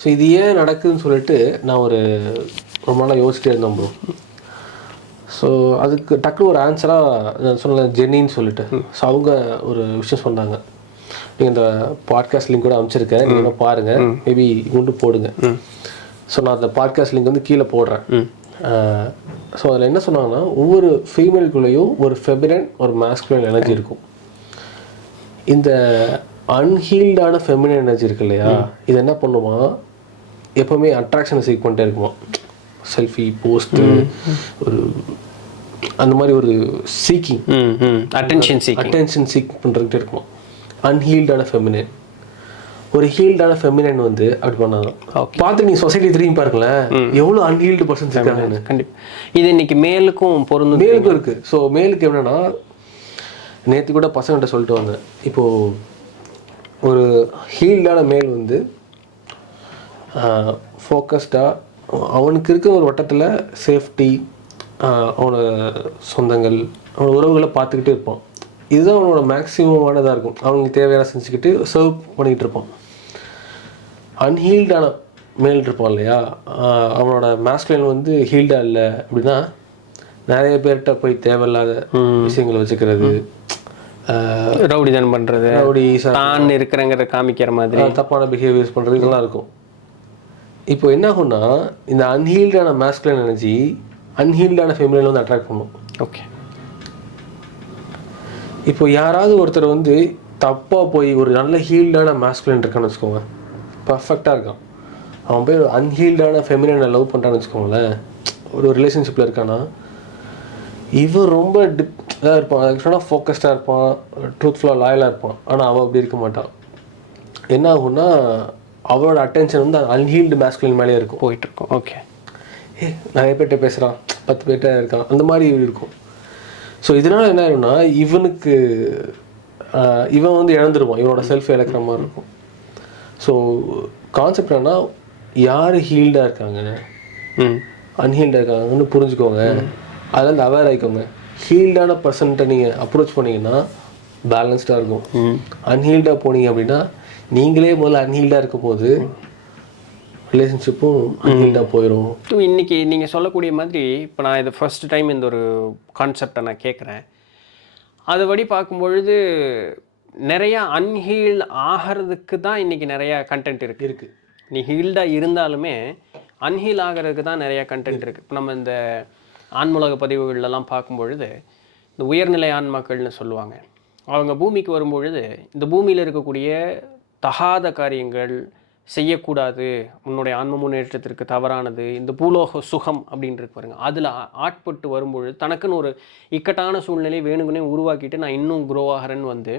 So இது ஏன் நடக்குதுன்னு சொல்லிட்டு நான் ரொம்ப நாளாக யோசிச்சிட்டே இருந்தேன் ப்ரோ. ஸோ அதுக்கு டக்குனு ஒரு ஆன்சராக நான் சொன்னேன் ஜென்னின்னு சொல்லிட்டு. ஸோ அவங்க ஒரு விஷயம் சொன்னாங்க. நீங்கள் இந்த பாட்காஸ்ட் லிங்க் கூட அனுப்பிச்சிருக்கேன், நீங்கள் பாருங்கள், மேபி கொண்டு போடுங்க. ஸோ நான் அந்த பாட்காஸ்ட் லிங்க் வந்து கீழே போடுறேன். ஸோ அதில் என்ன சொன்னாங்கன்னா, ஒவ்வொரு ஃபீமேலுக்குள்ளேயும் ஒரு ஃபெமினன் ஒரு மாஸ்குலின் எனர்ஜி இருக்கும். இந்த அன்ஹீல்டான ஃபெமினன் எனர்ஜி இருக்கு இல்லையா, இது என்ன பண்ணுமா, எப்போவுமே அட்ராக்ஷனை சீக் பண்ணிட்டே இருக்குமா. செல்ஃபி போஸ்ட்டு ஒரு அந்த மாதிரி ஒரு சீக்கிங், அட்டென்ஷன் சீக் பண்ணுறதுக்கிட்டே இருக்குமா. அன்ஹீல்டான ஃபெமினன். ஒரு ஹீல்டான ஃபெமினன் வந்து அப்படி பண்ணாங்க. பார்த்து நீங்கள் சொசைட்டி திரும்பி பாருங்களேன், எவ்வளோ அன்ஹீல்டு பர்சன்ஸ் இருக்காங்கன்னு. கண்டிப்பாக இது இன்னைக்கு மேலுக்கும் பொருந்தும். மேலுக்கும் இருக்குது. ஸோ மேலுக்கு என்னென்னா, நேற்று கூட பசங்கள்கிட்ட சொல்லிட்டு வந்தேன், இப்போது ஒரு ஹீல்டான மேல் வந்து ஃபோக்கஸ்டாக அவனுக்கு இருக்க ஒரு வட்டத்தில் சேஃப்டி, அவனோட சொந்தங்கள், அவனோட உறவுகளை பார்த்துக்கிட்டே இருப்பான். இதுதான் அவனோட மேக்ஸிமமானதாக இருக்கும். அவனுக்கு தேவையான செஞ்சுக்கிட்டு சர்வ் பண்ணிக்கிட்டு இருப்பான். அன்ஹீல்டான மேல் இருப்பான் இல்லையா, அவனோட மாஸ்குலின் வந்து ஹீல்டாக இல்லை அப்படின்னா நிறைய பேர்கிட்ட போய் தேவையில்லாத விஷயங்களை வச்சுக்கிறது, ரவுடிதன் பண்ணுறது, தான் இருக்கிறங்கிற காமிக்கிற மாதிரி தப்பான பிஹேவியர்ஸ் பண்ணுறது, இதெல்லாம் இருக்கும். இப்போ என்ன ஆகும்னா, இந்த அன்ஹீல்டான மாஸ்குலின் எனர்ஜி அன்ஹீல்டான ஃபெமிலியில் வந்து அட்ராக்ட் பண்ணும். ஓகே. இப்போ யாராவது ஒருத்தர் வந்து தப்பாக போய் ஒரு நல்ல ஹீல்டான மாஸ்குலின் இருக்கான்னு வச்சுக்கோங்க, பர்ஃபெக்டாக இருக்கான், அவன் போய் ஒரு அன்ஹீல்டான ஃபெமிலினை லவ் பண்ணுறான்னு வச்சுக்கோங்களேன், ஒரு ரிலேஷன்ஷிப்பில் இருக்கான்னா, இவன் ரொம்ப இதாக இருப்பான், ஆக்சுவலாக ஃபோக்கஸ்டாக இருப்பான், ட்ரூத்ஃபுல்லாக லாயலாக இருப்பான். ஆனால் அவள் அப்படி இருக்க மாட்டான். என்ன ஆகும்னா, அவளோட அட்டென்ஷன் வந்து அன்ஹீல்டு மாஸ்குலின் மேலே இருக்கும், போயிட்டுருக்கும். ஓகே, நிறைய பேர்கிட்ட பேசுகிறான், 10 பேர்கிட்ட இருக்கான், அந்த மாதிரி இருக்கும். ஸோ இதனால் என்ன ஆகும்னா, இவன் வந்து இழந்துருவான், இவனோட செல்ஃப் இழக்கிற மாதிரி இருக்கும். ஸோ கான்செப்ட் என்னன்னா, யார் ஹீல்டாக இருக்காங்க அன்ஹீல்டாக இருக்காங்கன்னு புரிஞ்சுக்கோங்க, அதில் அவேர் ஆகிக்கோங்க. ஹீல்டான பர்சன்ட்டை நீங்கள் அப்ரோச் பண்ணிங்கன்னா பேலன்ஸ்டாக இருக்கும். அன்ஹீல்டாக போனீங்க அப்படின்னா நீங்களே முதல்ல அன்ஹீல்டாக இருக்கும் போது ரிலேஷன்ஷிப்பும் அன்ஹீல்டாக போயிடும். இன்றைக்கி நீங்கள் சொல்லக்கூடிய மாதிரி இப்போ நான் இது ஃபர்ஸ்ட் டைம் இந்த ஒரு கான்செப்டை நான் கேட்குறேன். அதுபடி பார்க்கும்பொழுது நிறையா அன்ஹீல் ஆகிறதுக்கு தான் இன்றைக்கி நிறையா கண்டென்ட் இருக்குது. நீ ஹீல்டாக இருந்தாலுமே அன்ஹீல் ஆகிறதுக்கு தான் நிறையா கண்டென்ட் இருக்குது. இப்போ நம்ம இந்த ஆன்மூலக பதிவுகளெல்லாம் பார்க்கும்பொழுது இந்த உயர்நிலை ஆன்மாக்கள்னு சொல்லுவாங்க. அவங்க பூமிக்கு வரும்பொழுது இந்த பூமியில் இருக்கக்கூடிய தகாத காரியங்கள் செய்யக்கூடாது, உன்னுடைய ஆன்ம முன்னேற்றத்திற்கு தவறானது, இந்த பூலோக சுகம் அப்படின்றது பாருங்கள், அதில் ஆட்பட்டு வரும்பொழுது தனக்குன்னு ஒரு இக்கட்டான சூழ்நிலை வேணுங்கன்னே உருவாக்கிட்டு நான் இன்னும் க்ரோ ஆகிறேன்னு வந்து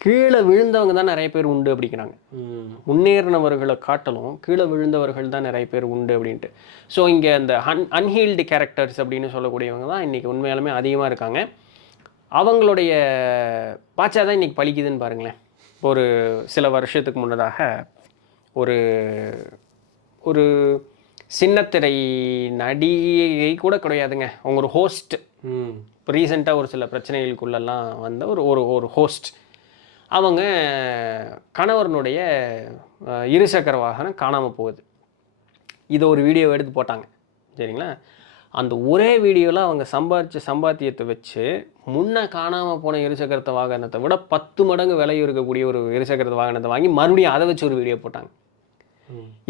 கீழே விழுந்தவங்க தான் நிறைய பேர் உண்டு அப்படிங்கிறாங்க. முன்னேறினவர்களை காட்டலும் கீழே விழுந்தவர்கள் தான் நிறைய பேர் உண்டு அப்படின்ட்டு. ஸோ இங்கே அந்த அன்ஹீல்டு கேரக்டர்ஸ் அப்படின்னு சொல்லக்கூடியவங்க தான் இன்றைக்கி உண்மையாலுமே அதிகமாக இருக்காங்க. அவங்களுடைய பாச்சா தான் இன்றைக்கி பழிக்குதுன்னு பாருங்களேன். ஒரு சில வருஷத்துக்கு முன்னதாக ஒரு ஒரு சின்னத்திரை நடிகை கூட கிடையாதுங்க, அவங்க ஒரு ஹோஸ்ட். இப்போ ரீசெண்டாக ஒரு சில பிரச்சனைகளுக்குள்ளெல்லாம் வந்த ஒரு ஹோஸ்ட், அவங்க கணவனுடைய இருசக்கர வாகனம் காணாமல் போகுது. இதை ஒரு வீடியோ எடுத்து போட்டாங்க, சரிங்களா. அந்த ஒரே வீடியோவில் அவங்க சம்பாத்தியத்தை வச்சு முன்ன காணாமல் போன இருசக்கரத்தை வாகனத்தை விட 10 மடங்கு விலை இருக்கக்கூடிய ஒரு இருசக்கரத்தை வாகனத்தை வாங்கி மறுபடியும் அதை வச்சு ஒரு வீடியோ போட்டாங்க.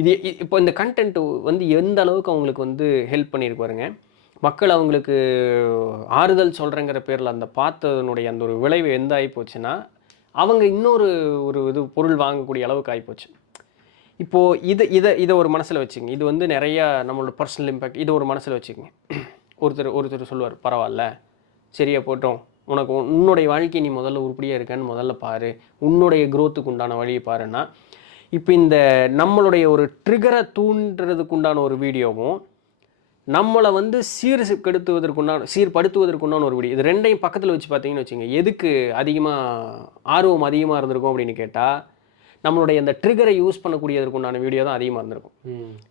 இது இப்போ இந்த கண்டென்ட் வந்து எந்த அளவுக்கு அவங்களுக்கு வந்து ஹெல்ப் பண்ணியிருக்கு பாருங்க. மக்கள் அவங்களுக்கு ஆறுதல் சொல்கிறேங்கிற பேரில் அந்த பார்த்ததனுடைய அந்த ஒரு விளைவு எந்த ஆகிப்போச்சுன்னா, அவங்க இன்னொரு இது பொருள் வாங்கக்கூடிய அளவுக்கு ஆகிப்போச்சு. இப்போது இதை ஒரு மனசில் வச்சுக்கங்க. இது வந்து நிறையா நம்மளோட பர்சனல் இம்பேக்ட். இதை ஒரு மனசில் வச்சுக்கங்க. ஒருத்தர் சொல்லுவார், பரவாயில்ல சரியா போட்டோம், உனக்கு உன்னுடைய வாழ்க்கை நீ முதல்ல உருப்படியாக இருக்கன்னு முதல்ல பாரு, உன்னுடைய க்ரோத்துக்கு உண்டான வழியை பாருன்னா, இப்போ இந்த நம்மளுடைய ஒரு ட்ரிகரை தூண்டுறதுக்கு உண்டான ஒரு வீடியோவும் நம்மளை வந்து சீர்படுத்துவதற்குண்டான ஒரு வீடியோ, இது ரெண்டையும் பக்கத்தில் வச்சு பார்த்தீங்கன்னு வச்சுங்க, எதுக்கு ஆர்வம் அதிகமாக இருந்திருக்கும் அப்படின்னு கேட்டால் நம்மளுடைய அந்த ட்ரிகரை யூஸ் பண்ணக்கூடியதற்கு உண்டான வீடியோ தான் அதிகமாக இருந்திருக்கும்.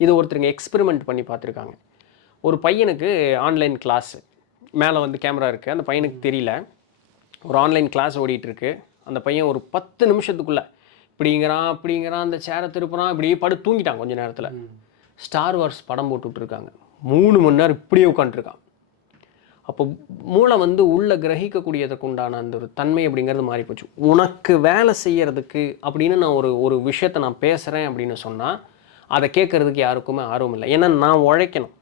இது ஒருத்தருங்க எக்ஸ்பெரிமெண்ட் பண்ணி பார்த்துருக்காங்க. ஒரு பையனுக்கு ஆன்லைன் கிளாஸ், மேலே வந்து கேமரா இருக்குது, அந்த பையனுக்கு தெரியல, ஒரு ஆன்லைன் கிளாஸ் ஓடிட்டுருக்கு. அந்த பையன் ஒரு 10 நிமிஷத்துக்குள்ளே அப்படிங்கிறான் அந்த சேரை திருப்புறான், இப்படியே படுத்து தூங்கிட்டான் கொஞ்ச நேரத்தில். ஸ்டார் வார்ஸ் படம் போட்டுட்ருக்காங்க, 3 மணி நேரம் இப்படியே உட்காந்துருக்கான். அப்போ மூளை வந்து உள்ளே கிரகிக்கக்கூடியதுக்கு உண்டான அந்த ஒரு தன்மை அப்படிங்கிறது மாறி போச்சு. உனக்கு வேலை செய்யறதுக்கு அப்படின்னு நான் ஒரு விஷயத்தை நான் பேசுகிறேன் அப்படின்னு சொன்னால் அதை கேட்கறதுக்கு யாருக்குமே ஆர்வம் இல்லை. ஏன்னா நான் உழைக்கணும்,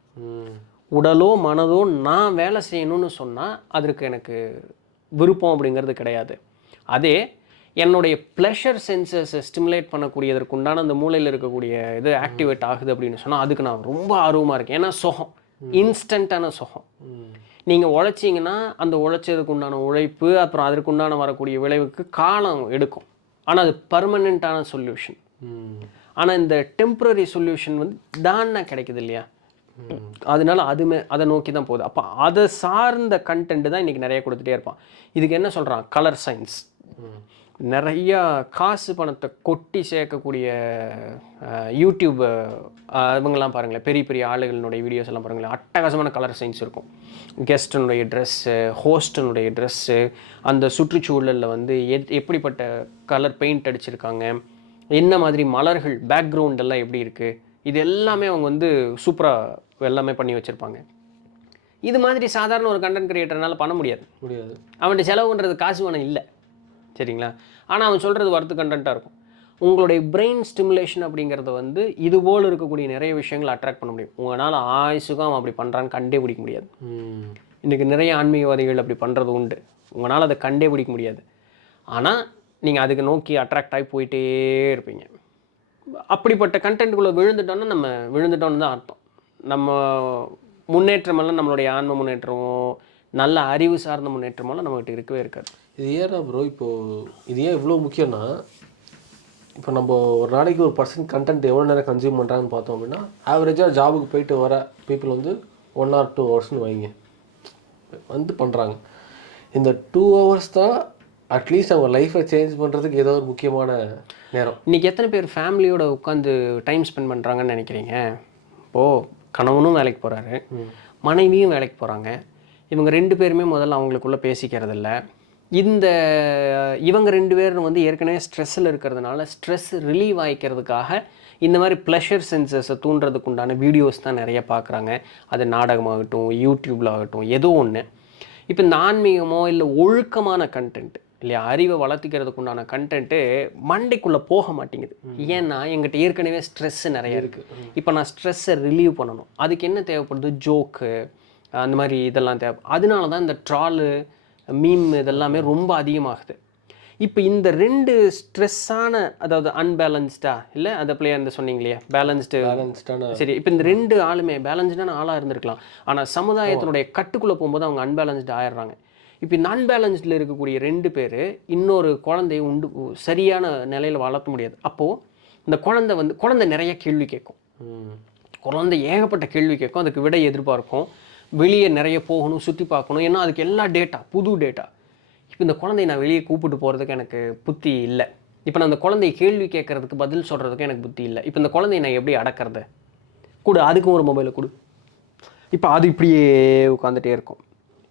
உடலோ மனதோ நான் வேலை செய்யணும்னு சொன்னால் அதற்கு எனக்கு விருப்பம் அப்படிங்கிறது கிடையாது. அதே என்னுடைய ப்ளஷர் சென்சஸை ஸ்டிமுலேட் பண்ணக்கூடியதற்கு உண்டான அந்த மூளையில் இருக்கக்கூடிய இது ஆக்டிவேட் ஆகுது அப்படின்னு சொன்னால் அதுக்கு நான் ரொம்ப ஆர்வமாக இருக்கேன். ஏன்னா சுகம், இன்ஸ்டண்ட்டான சுகம். நீங்கள் உழைச்சிங்கன்னா அந்த உழைச்சதுக்கு உண்டான உழைப்பு அப்புறம் அதற்கு உண்டான வரக்கூடிய விளைவுக்கு காலம் எடுக்கும். ஆனால் அது பர்மனெண்ட்டான சொல்யூஷன். ஆனால் இந்த டெம்பரரி சொல்யூஷன் வந்து தானா கிடைக்குது இல்லையா, அதனால அதை நோக்கி தான் போகுது. அப்போ அதை சார்ந்த கண்டென்ட் தான் இன்றைக்கி நிறைய கொடுத்துட்டே இருப்பான். இதுக்கு என்ன சொல்கிறான், கலர் சயின்ஸ். நிறையா காசு பணத்தை கொட்டி சேர்க்கக்கூடிய யூடியூப் இவங்கெல்லாம் பாருங்களேன், பெரிய பெரிய ஆளுகளினுடைய வீடியோஸ் எல்லாம் பாருங்களேன், அட்டகாசமான கலர் சயின்ஸ் இருக்கும். கெஸ்டனுடைய ட்ரெஸ்ஸு, ஹோஸ்டனுடைய ட்ரெஸ்ஸு, அந்த சுற்றுச்சூழலில் வந்து எப்படிப்பட்ட கலர் பெயிண்ட் அடிச்சிருக்காங்க, என்ன மாதிரி மலர்கள் பேக்ரவுண்டெல்லாம் எப்படி இருக்குது, இது எல்லாமே அவங்க வந்து சூப்பராக எல்லாமே பண்ணி வச்சுருப்பாங்க. இது மாதிரி சாதாரண ஒரு கண்டென்ட் கிரியேட்டர்னால பண்ண முடியாது. அவன்கிட்ட செலவு பண்ணுறது காசு வேணும் இல்லை, சரிங்களா? ஆனால் அவன் சொல்கிறது வரத்து கண்டென்ட்டாக இருக்கும். உங்களுடைய பிரெயின் ஸ்டிமுலேஷன் அப்படிங்கிறத வந்து இதுபோல் இருக்கக்கூடிய நிறைய விஷயங்களை அட்ராக்ட் பண்ண முடியும். உங்களால் ஆயுசுக்கும் அவன் அப்படி பண்ணுறான்னு கண்டே பிடிக்க முடியாது. இன்றைக்கி நிறைய ஆன்மீகவாதிகள் அப்படி பண்ணுறது உண்டு. உங்களால் அதை கண்டே பிடிக்க முடியாது. ஆனால் நீங்கள் அதுக்கு நோக்கி அட்ராக்ட் ஆகி போயிட்டே இருப்பீங்க. அப்படிப்பட்ட கண்டென்ட்டுக்குள்ளே விழுந்துட்டோன்னா நம்ம விழுந்துட்டோன்னு தான் அர்த்தம். நம்ம முன்னேற்றமெல்லாம் நம்மளுடைய ஆன்ம முன்னேற்றமோ நல்ல அறிவு சார்ந்த முன்னேற்றமெல்லாம் நம்மகிட்ட இருக்கவே இருக்காது. இது ஏன்னா ப்ரோ, இப்போது இது ஏன் இவ்வளோ முக்கியம்னா, இப்போ நம்ம ஒரு நாளைக்கு ஒரு பர்சன்ட் கண்டென்ட் எவ்வளோ நேரம் கன்சியூம் பண்ணுறாங்கன்னு பார்த்தோம் அப்படின்னா, ஆவரேஜாக ஜாபுக்கு போயிட்டு வர பீப்புள் வந்து 1 or 2 hours வைங்க வந்து பண்ணுறாங்க. இந்த 2 hours தான் அட்லீஸ்ட் அவங்க லைஃப்பை சேஞ்ச் பண்ணுறதுக்கு ஏதோ ஒரு முக்கியமான நேரம். இன்றைக்கி எத்தனை பேர் ஃபேமிலியோட உட்காந்து டைம் ஸ்பெண்ட் பண்ணுறாங்கன்னு நினைக்கிறீங்க? இப்போது கணவனும் வேலைக்கு போகிறாரு, மனைவியும் வேலைக்கு போகிறாங்க. இவங்க 2 பேருமே முதல்ல அவங்களுக்குள்ளே பேசிக்கிறதில்ல. இவங்க 2 பேரும் வந்து ஏற்கனவே ஸ்ட்ரெஸ்ஸில் இருக்கிறதுனால ஸ்ட்ரெஸ் ரிலீவ் ஆகிக்கிறதுக்காக இந்த மாதிரி ப்ளஷர் சென்சஸை தூண்டுறதுக்கு உண்டான வீடியோஸ் தான் நிறைய பார்க்குறாங்க. அது நாடகமாகட்டும், யூடியூப்பில் ஆகட்டும், ஏதோ ஒன்று. இப்போ இந்த ஆன்மீகமோ இல்லை ஒழுக்கமான கண்டென்ட் இல்லையா, அறிவை வளர்த்திக்கிறதுக்கு உண்டான கண்டென்ட்டு மண்டைக்குள்ளே போக மாட்டேங்குது. ஏன்னா எங்கிட்ட ஏற்கனவே ஸ்ட்ரெஸ்ஸு நிறைய இருக்குது. இப்போ நான் ஸ்ட்ரெஸ்ஸை ரிலீவ் பண்ணணும், அதுக்கு என்ன தேவைப்படுது, ஜோக்கு அந்த மாதிரி இதெல்லாம் தேவை. அதனால தான் இந்த ட்ராலு மீம் இதெல்லாமே ரொம்ப அதிகமாகுது. இப்போ இந்த 2 ஸ்ட்ரெஸ்ஸான, அதாவது அன்பேலன்ஸ்டா இல்லை அந்த பிள்ளையா இந்த சொன்னீங்க இல்லையா, பேலன்ஸ்டான, சரி, இப்போ இந்த 2 ஆளுமே பேலன்ஸ்டான ஆளாக இருந்திருக்கலாம். ஆனால் சமுதாயத்தினுடைய கட்டுக்குள்ளே போகும்போது அவங்க அன்பேலன்ஸ்டு ஆயிடுறாங்க. இப்போ இந்த அன்பேலன்ஸ்டில் இருக்கக்கூடிய 2 பேர் இன்னொரு குழந்தைய சரியான நிலையில் வளர்த்த முடியாது. அப்போது இந்த குழந்தை நிறைய கேள்வி கேட்கும். குழந்தை ஏகப்பட்ட கேள்வி கேட்கும், அதுக்கு விடை எதிர்பார்க்கும், வெளியே நிறைய போகணும், சுற்றி பார்க்கணும். ஏன்னா அதுக்கு எல்லா டேட்டா, புது டேட்டா. இப்போ இந்த குழந்தைய நான் வெளியே கூப்பிட்டு போகிறதுக்கு எனக்கு புத்தி இல்லை. இப்போ நான் அந்த குழந்தைய கேள்வி கேட்குறதுக்கு பதில் சொல்கிறதுக்கு எனக்கு புத்தி இல்லை. இப்போ இந்த குழந்தைய நான் எப்படி அடக்கிறது? கொடு, அதுக்கும் ஒரு மொபைலை கொடு. இப்போ அது இப்படியே உட்காந்துட்டே இருக்கும்.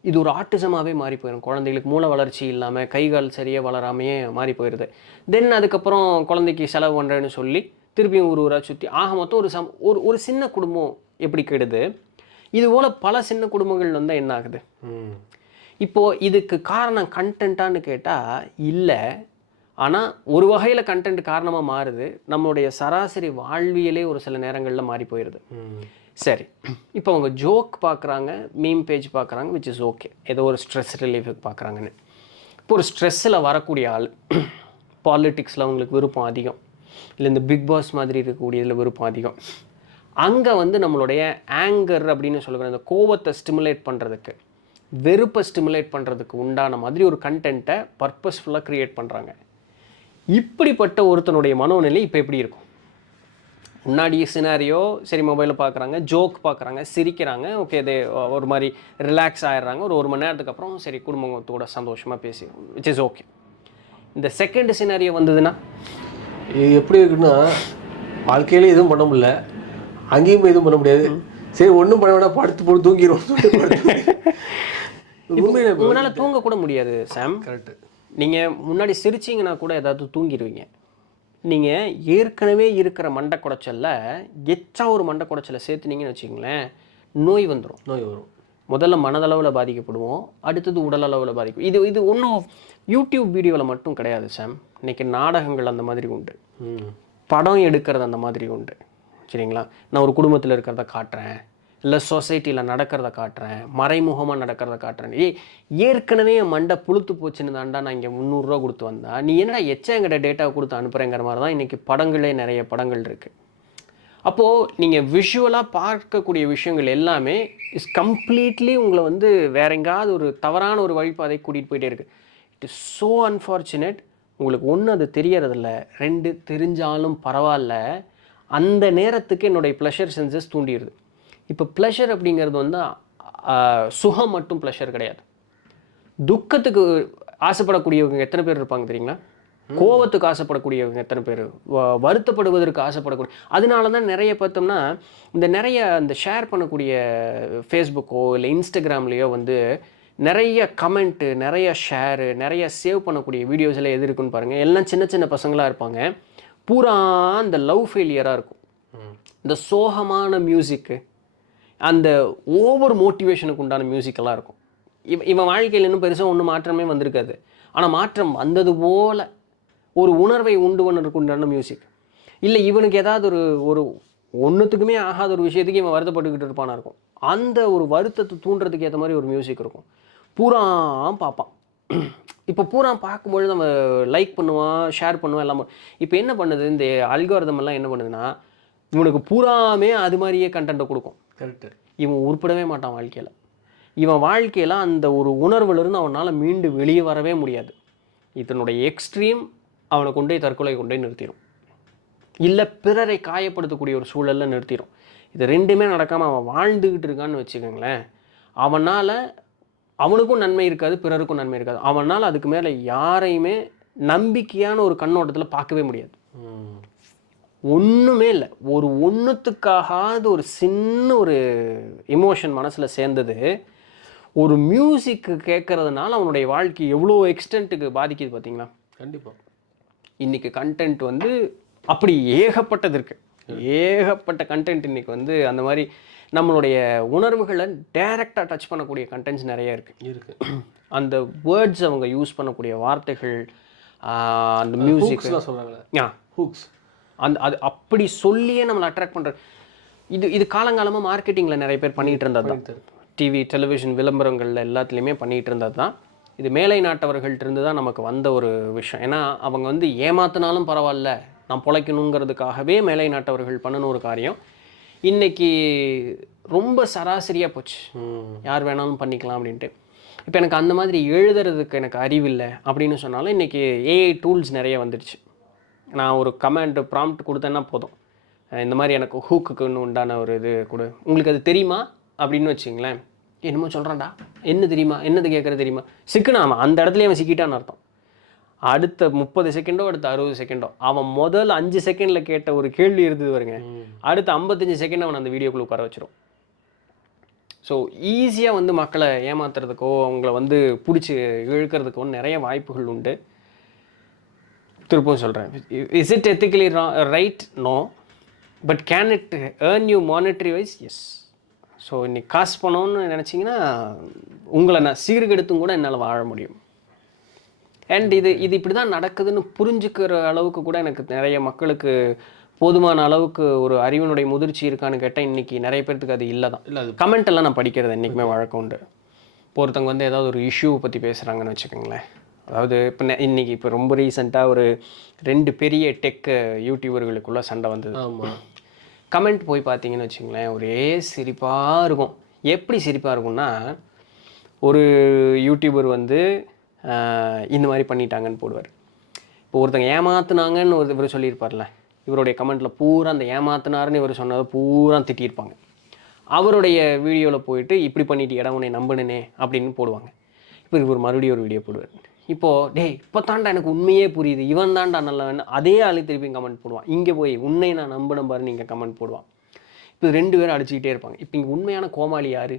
இது ஒரு ஆட்டிசமாகவே மாறி போயிடும். குழந்தைகளுக்கு மூளை வளர்ச்சி இல்லாமல் கைகால் சரியாக வளராமையே மாறி போயிடுது. தென் அதுக்கப்புறம் குழந்தைக்கு செலவு பண்ணுறேன்னு சொல்லி திருப்பியும் ஊராக சுற்றி ஆக மொத்தம் ஒரு சின்ன குடும்பம் எப்படி கெடுது. இதுபோல் பல சின்ன குடும்பங்கள் வந்து என்ன ஆகுது. இப்போது இதுக்கு காரணம் கண்டென்ட்டான்னு கேட்டால் இல்லை. ஆனால் ஒரு வகையில் கண்டென்ட் காரணமாக மாறுது. நம்மளுடைய சராசரி வாழ்வியலே ஒரு சில நேரங்களில் மாறி போயிடுது. சரி, இப்போ அவங்க ஜோக் பார்க்குறாங்க, மீம் பேஜ் பார்க்குறாங்க, விச் இஸ் ஓகே, ஏதோ ஒரு ஸ்ட்ரெஸ் ரிலீஃபுக்கு பார்க்குறாங்கன்னு. இப்போ ஒரு ஸ்ட்ரெஸ்ஸில் வரக்கூடிய ஆள், பாலிட்டிக்ஸில் அவங்களுக்கு விருப்பம் அதிகம், இல்லை இந்த பிக் பாஸ் மாதிரி இருக்கக்கூடியதில் விருப்பம் அதிகம். அங்கே வந்து நம்மளுடைய ஆங்கர் அப்படின்னு சொல்லுற அந்த கோபத்தை ஸ்டிமுலேட் பண்ணுறதுக்கு, வெறுப்பை ஸ்டிமுலேட் பண்ணுறதுக்கு உண்டான மாதிரி ஒரு கண்டென்ட்டை பர்பஸ்ஃபுல்லாக க்ரியேட் பண்ணுறாங்க. இப்படிப்பட்ட ஒருத்தனுடைய மனோநிலை இப்போ எப்படி இருக்கும்? முன்னாடி சினாரியோ சரி, மொபைலில் பார்க்குறாங்க, ஜோக் பார்க்குறாங்க, சிரிக்கிறாங்க, ஓகே, இது ஒரு மாதிரி ரிலாக்ஸ் ஆகிடுறாங்க. ஒரு மணி நேரத்துக்கு அப்புறம் சரி குடும்பத்தோட சந்தோஷமாக பேசி, விச் இஸ் ஓகே. இந்த செகண்ட் சினாரியோ வந்ததுன்னா இது எப்படி இருக்குன்னா, வாழ்க்கையிலே எதுவும் பண்ண முடியல, அங்கேயும் எதுவும் பண்ண முடியாது, சரி ஒன்றும் பண்ண வேணா, படுத்து போட்டு தூங்கிடும். உங்களால் தூங்க கூட முடியாது சாம். கரெக்டு. நீங்கள் முன்னாடி சிரிச்சிங்கன்னா கூட ஏதாவது தூங்கிடுவீங்க. நீங்கள் ஏற்கனவே இருக்கிற மண்டை குடைச்சலில் எச்சா ஒரு மண்டை குடைச்சலை சேர்த்துனீங்கன்னு வச்சுக்கோங்களேன், நோய் வந்துடும். நோய் வரும். முதல்ல மனதளவில் பாதிக்கப்படுவோம், அடுத்தது உடல் அளவில் பாதிக்கும். இது ஒன்றும் யூடியூப் வீடியோவில் மட்டும் கிடையாது சாம். இன்றைக்கி நாடகங்கள் அந்த மாதிரி உண்டு, படம் எடுக்கிறது அந்த மாதிரி உண்டு. சரிங்களா? நான் ஒரு குடும்பத்தில் இருக்கிறத காட்டுறேன், இல்லை சொசைட்டியில் நடக்கிறத காட்டுறேன், மறைமுகமாக நடக்கிறத காட்டுறேன். ஏற்கனவே என் மண்டை புழுத்து போச்சுன்னு தாண்டா நான் இங்கே 300 ரூபா கொடுத்து வந்தா, நீ என்னடா எங்கிட்ட டேட்டாவை கொடுத்து அனுப்புகிறேங்கிற மாதிரி தான் இன்றைக்கி படங்களே நிறைய படங்கள் இருக்குது. அப்போது நீங்கள் விஷுவலாக பார்க்கக்கூடிய விஷயங்கள் எல்லாமே இஸ் கம்ப்ளீட்லி உங்களை வந்து வேற எங்காவது ஒரு தவறான ஒரு வழிபாதை கூட்டிகிட்டு போயிட்டே இருக்குது. It is so unfortunate. உங்களுக்கு ஒன்று அது தெரியறதில்ல, 2 தெரிஞ்சாலும் பரவாயில்ல, அந்த நேரத்துக்கு என்னுடைய ப்ளஷர் சென்சஸ் தூண்டிடுது. இப்போ ப்ளஷர் அப்படிங்கிறது வந்து சுகம் மட்டும் ப்ளஷர் கிடையாது. துக்கத்துக்கு ஆசைப்படக்கூடியவங்க எத்தனை பேர் இருப்பாங்க தெரியுங்களா? கோவத்துக்கு ஆசைப்படக்கூடியவங்க எத்தனை பேர், வருத்தப்படுவதற்கு ஆசைப்படக்கூடிய. அதனால தான் நிறைய பார்த்தோம்னா நிறைய இந்த ஷேர் பண்ணக்கூடிய ஃபேஸ்புக்கோ இல்லை இன்ஸ்டாகிராம்லேயோ வந்து நிறைய கமெண்ட்டு, நிறைய ஷேரு, நிறைய சேவ் பண்ணக்கூடிய வீடியோஸ் எல்லாம் எது இருக்குன்னு பாருங்கள். எல்லாம் சின்ன சின்ன பசங்களாக இருப்பாங்க, பூரா அந்த லவ் ஃபெயிலியராக இருக்கும். இந்த சோகமான மியூசிக்கு, அந்த ஓவர் மோட்டிவேஷனுக்கு உண்டான மியூசிக்கெல்லாம் இருக்கும். இவன் வாழ்க்கையில் இன்னும் பெருசாக ஒன்றும் மாற்றமே வந்திருக்காது, ஆனால் மாற்றம் வந்தது போல் ஒரு உணர்வை உண்டு பண்ணுறதுக்கு உண்டான மியூசிக். இல்லை இவனுக்கு ஏதாவது ஒரு ஒன்றுத்துக்குமே ஆகாத ஒரு விஷயத்துக்கு இவன் வருத்தப்பட்டுக்கிட்டு இருப்பானா இருக்கும், அந்த ஒரு வருத்தத்தை தூண்டுறதுக்கு ஏற்ற மாதிரி ஒரு மியூசிக் இருக்கும். பூரா பார்ப்பான். இப்போ பூரா பார்க்கும்பொழுது நம்ம லைக் பண்ணுவான், ஷேர் பண்ணுவான், எல்லாம். இப்போ என்ன பண்ணுது இந்த அல்காரிதம் எல்லாம் என்ன பண்ணுதுன்னா, இவனுக்கு பூராமே அது மாதிரியே கண்டென்ட்டை கொடுக்கும். கரெக்டு. இவன் உருப்படவே மாட்டான் வாழ்க்கையில். இவன் வாழ்க்கையில் அந்த ஒரு உணர்வுலேருந்து அவனால் மீண்டு வெளியே வரவே முடியாது. இதனுடைய எக்ஸ்ட்ரீம் அவனை கொண்டே தற்கொலை கொண்டே நிறுத்திடும், இல்லை பிறரை காயப்படுத்தக்கூடிய ஒரு சூழலில் நிறுத்திடும். இது ரெண்டுமே நடக்காமல் அவன் வாழ்ந்துக்கிட்டு இருக்கான்னு வச்சுக்கோங்களேன், அவனுக்கும் நன்மை இருக்காது, பிறருக்கும் நன்மை இருக்காது. அவனால் அதுக்கு மேலே யாரையுமே நம்பிக்கையான ஒரு கண்ணோட்டத்தில் பார்க்கவே முடியாது. ஒன்றுமே இல்லை, ஒன்றுத்துக்காகாது ஒரு சின்ன ஒரு எமோஷன் மனசில் சேர்ந்தது ஒரு மியூசிக்கு கேட்கறதுனால அவனுடைய வாழ்க்கை எவ்வளோ எக்ஸ்டென்ட்டுக்கு பாதிக்குது பார்த்தீங்களா? கண்டிப்பாக. இன்றைக்கி கண்டென்ட் வந்து அப்படி ஏகப்பட்டது இருக்குது, ஏகப்பட்ட கண்டென்ட் இன்றைக்கி வந்து அந்த மாதிரி நம்மளுடைய உணர்வுகளை டைரெக்டாக டச் பண்ணக்கூடிய கண்டென்ட்ஸ் நிறைய இருக்குது. அந்த வேர்ட்ஸ் அவங்க யூஸ் பண்ணக்கூடிய வார்த்தைகள், அந்த மியூசிக் சொல்கிறாங்களே ஹூக்ஸ், அது அப்படி சொல்லியே நம்மளை அட்ராக்ட் பண்ணுற இது காலங்காலமாக மார்க்கெட்டிங்கில் நிறைய பேர் பண்ணிகிட்டு இருந்தது தான். டிவி, டெலிவிஷன், விளம்பரங்களில் எல்லாத்துலேயுமே பண்ணிகிட்டு இருந்தது தான். இது மேலை நாட்டவர்கள்ட்டிருந்து தான் நமக்கு வந்த ஒரு விஷயம். ஏன்னா அவங்க வந்து ஏமாத்தினாலும் பரவாயில்ல, நான் பிழைக்கணுங்கிறதுக்காகவே மேலை நாட்டவர்கள் பண்ணின ஒரு காரியம் இன்றைக்கி ரொம்ப சராசரியாக போச்சு. யார் வேணாலும் பண்ணிக்கலாம் அப்படின்ட்டு. இப்போ எனக்கு அந்த மாதிரி எழுதுறதுக்கு எனக்கு அறிவில்லை அப்படின்னு சொன்னாலும் இன்றைக்கி ஏஐ டூல்ஸ் நிறைய வந்துடுச்சு. நான் ஒரு கமெண்ட் ப்ராம்ப்ட் கொடுத்தேன்னா போதும், இந்த மாதிரி எனக்கு ஹூக்குன்னு உண்டான ஒரு இது கொடு, உங்களுக்கு அது தெரியுமா அப்படின்னு வச்சுங்களேன். என்னமோ சொல்கிறான்டா, என்ன தெரியுமா, என்னது கேட்குறது தெரியுமா, சிக்கனாமா அந்த இடத்துல அவன் சிக்கிட்டான்னு அர்த்தம். அடுத்த 30 செகண்டோ அடுத்த 60 செகண்டோ அவன் முதல் 5 செகண்டில் கேட்ட ஒரு கேள்வி இருந்தது வருங்க, அடுத்த 55 செகண்ட் அவன் அந்த வீடியோக்குள்ளே உட்கார வச்சிரும். ஸோ ஈஸியாக வந்து மக்களை ஏமாத்துறதுக்கோ அவங்கள வந்து பிடிச்சி இழுக்கிறதுக்கோ நிறைய வாய்ப்புகள் உண்டு. திருப்பவும் சொல்கிறேன், is it ethically right? No. But can it earn you monetary wise? Yes. So இன்னைக்கு காசு பண்ணணும்னு நினச்சிங்கன்னா உங்களை நான் சீர்கெடுத்தும் கூட என்னால் வாழ முடியும். அண்ட் இது இப்படி தான் நடக்குதுன்னு புரிஞ்சுக்கிற அளவுக்கு கூட எனக்கு நிறைய மக்களுக்கு போதுமான அளவுக்கு ஒரு அறிவினுடைய முதிர்ச்சி இருக்கான்னு கேட்டால் இன்றைக்கி நிறைய பேர்த்துக்கு அது இல்லை தான். இல்லை, அது கமெண்ட் எல்லாம் நான் படிக்கிறது என்றைக்குமே வழக்கம் உண்டு. இப்போ ஒருத்தவங்க வந்து ஏதாவது ஒரு இஷ்யூவை பற்றி பேசுகிறாங்கன்னு வச்சுக்கோங்களேன், அதாவது இப்போ இன்றைக்கி இப்போ ரொம்ப ரீசெண்டாக ஒரு 2 பெரிய டெக் யூடியூபர்களுக்குள்ளே சண்டை வந்தது. ஆமாம். கமெண்ட் போய் பார்த்தீங்கன்னு வச்சுங்களேன், ஒரே சிரிப்பாக இருக்கும். எப்படி சிரிப்பாக இருக்கும்னா, ஒரு யூடியூபர் வந்து இந்த மாதிரி பண்ணிட்டாங்கன்னு போடுவார். இப்போ ஒருத்தங்க ஏமாத்துனாங்கன்னு இவர் சொல்லியிருப்பார்ல, இவருடைய கமெண்ட்டில் பூரா அந்த ஏமாத்தினாருன்னு இவர் சொன்னதை பூரா திட்டியிருப்பாங்க. அவருடைய வீடியோவில் போயிட்டு இப்படி பண்ணிட்டு இடம் உன்னை நம்பினே அப்படின்னு போடுவாங்க. இப்போ இவர் மறுபடியும் ஒரு வீடியோ போடுவார். இப்போது இப்போ தாண்டா எனக்கு உண்மையே புரியுது, இவன் தாண்டா நல்லவன், அதே ஆளு திருப்பி கமெண்ட் போடுவான். இங்கே போய் உன்னை நான் நம்பின பாரு நீங்கள் கமெண்ட் போடுவான். இப்போ 2 பேரும் அடிச்சுக்கிட்டே இருப்பாங்க. இப்போ இங்கே உண்மையான கோமாளி யார்?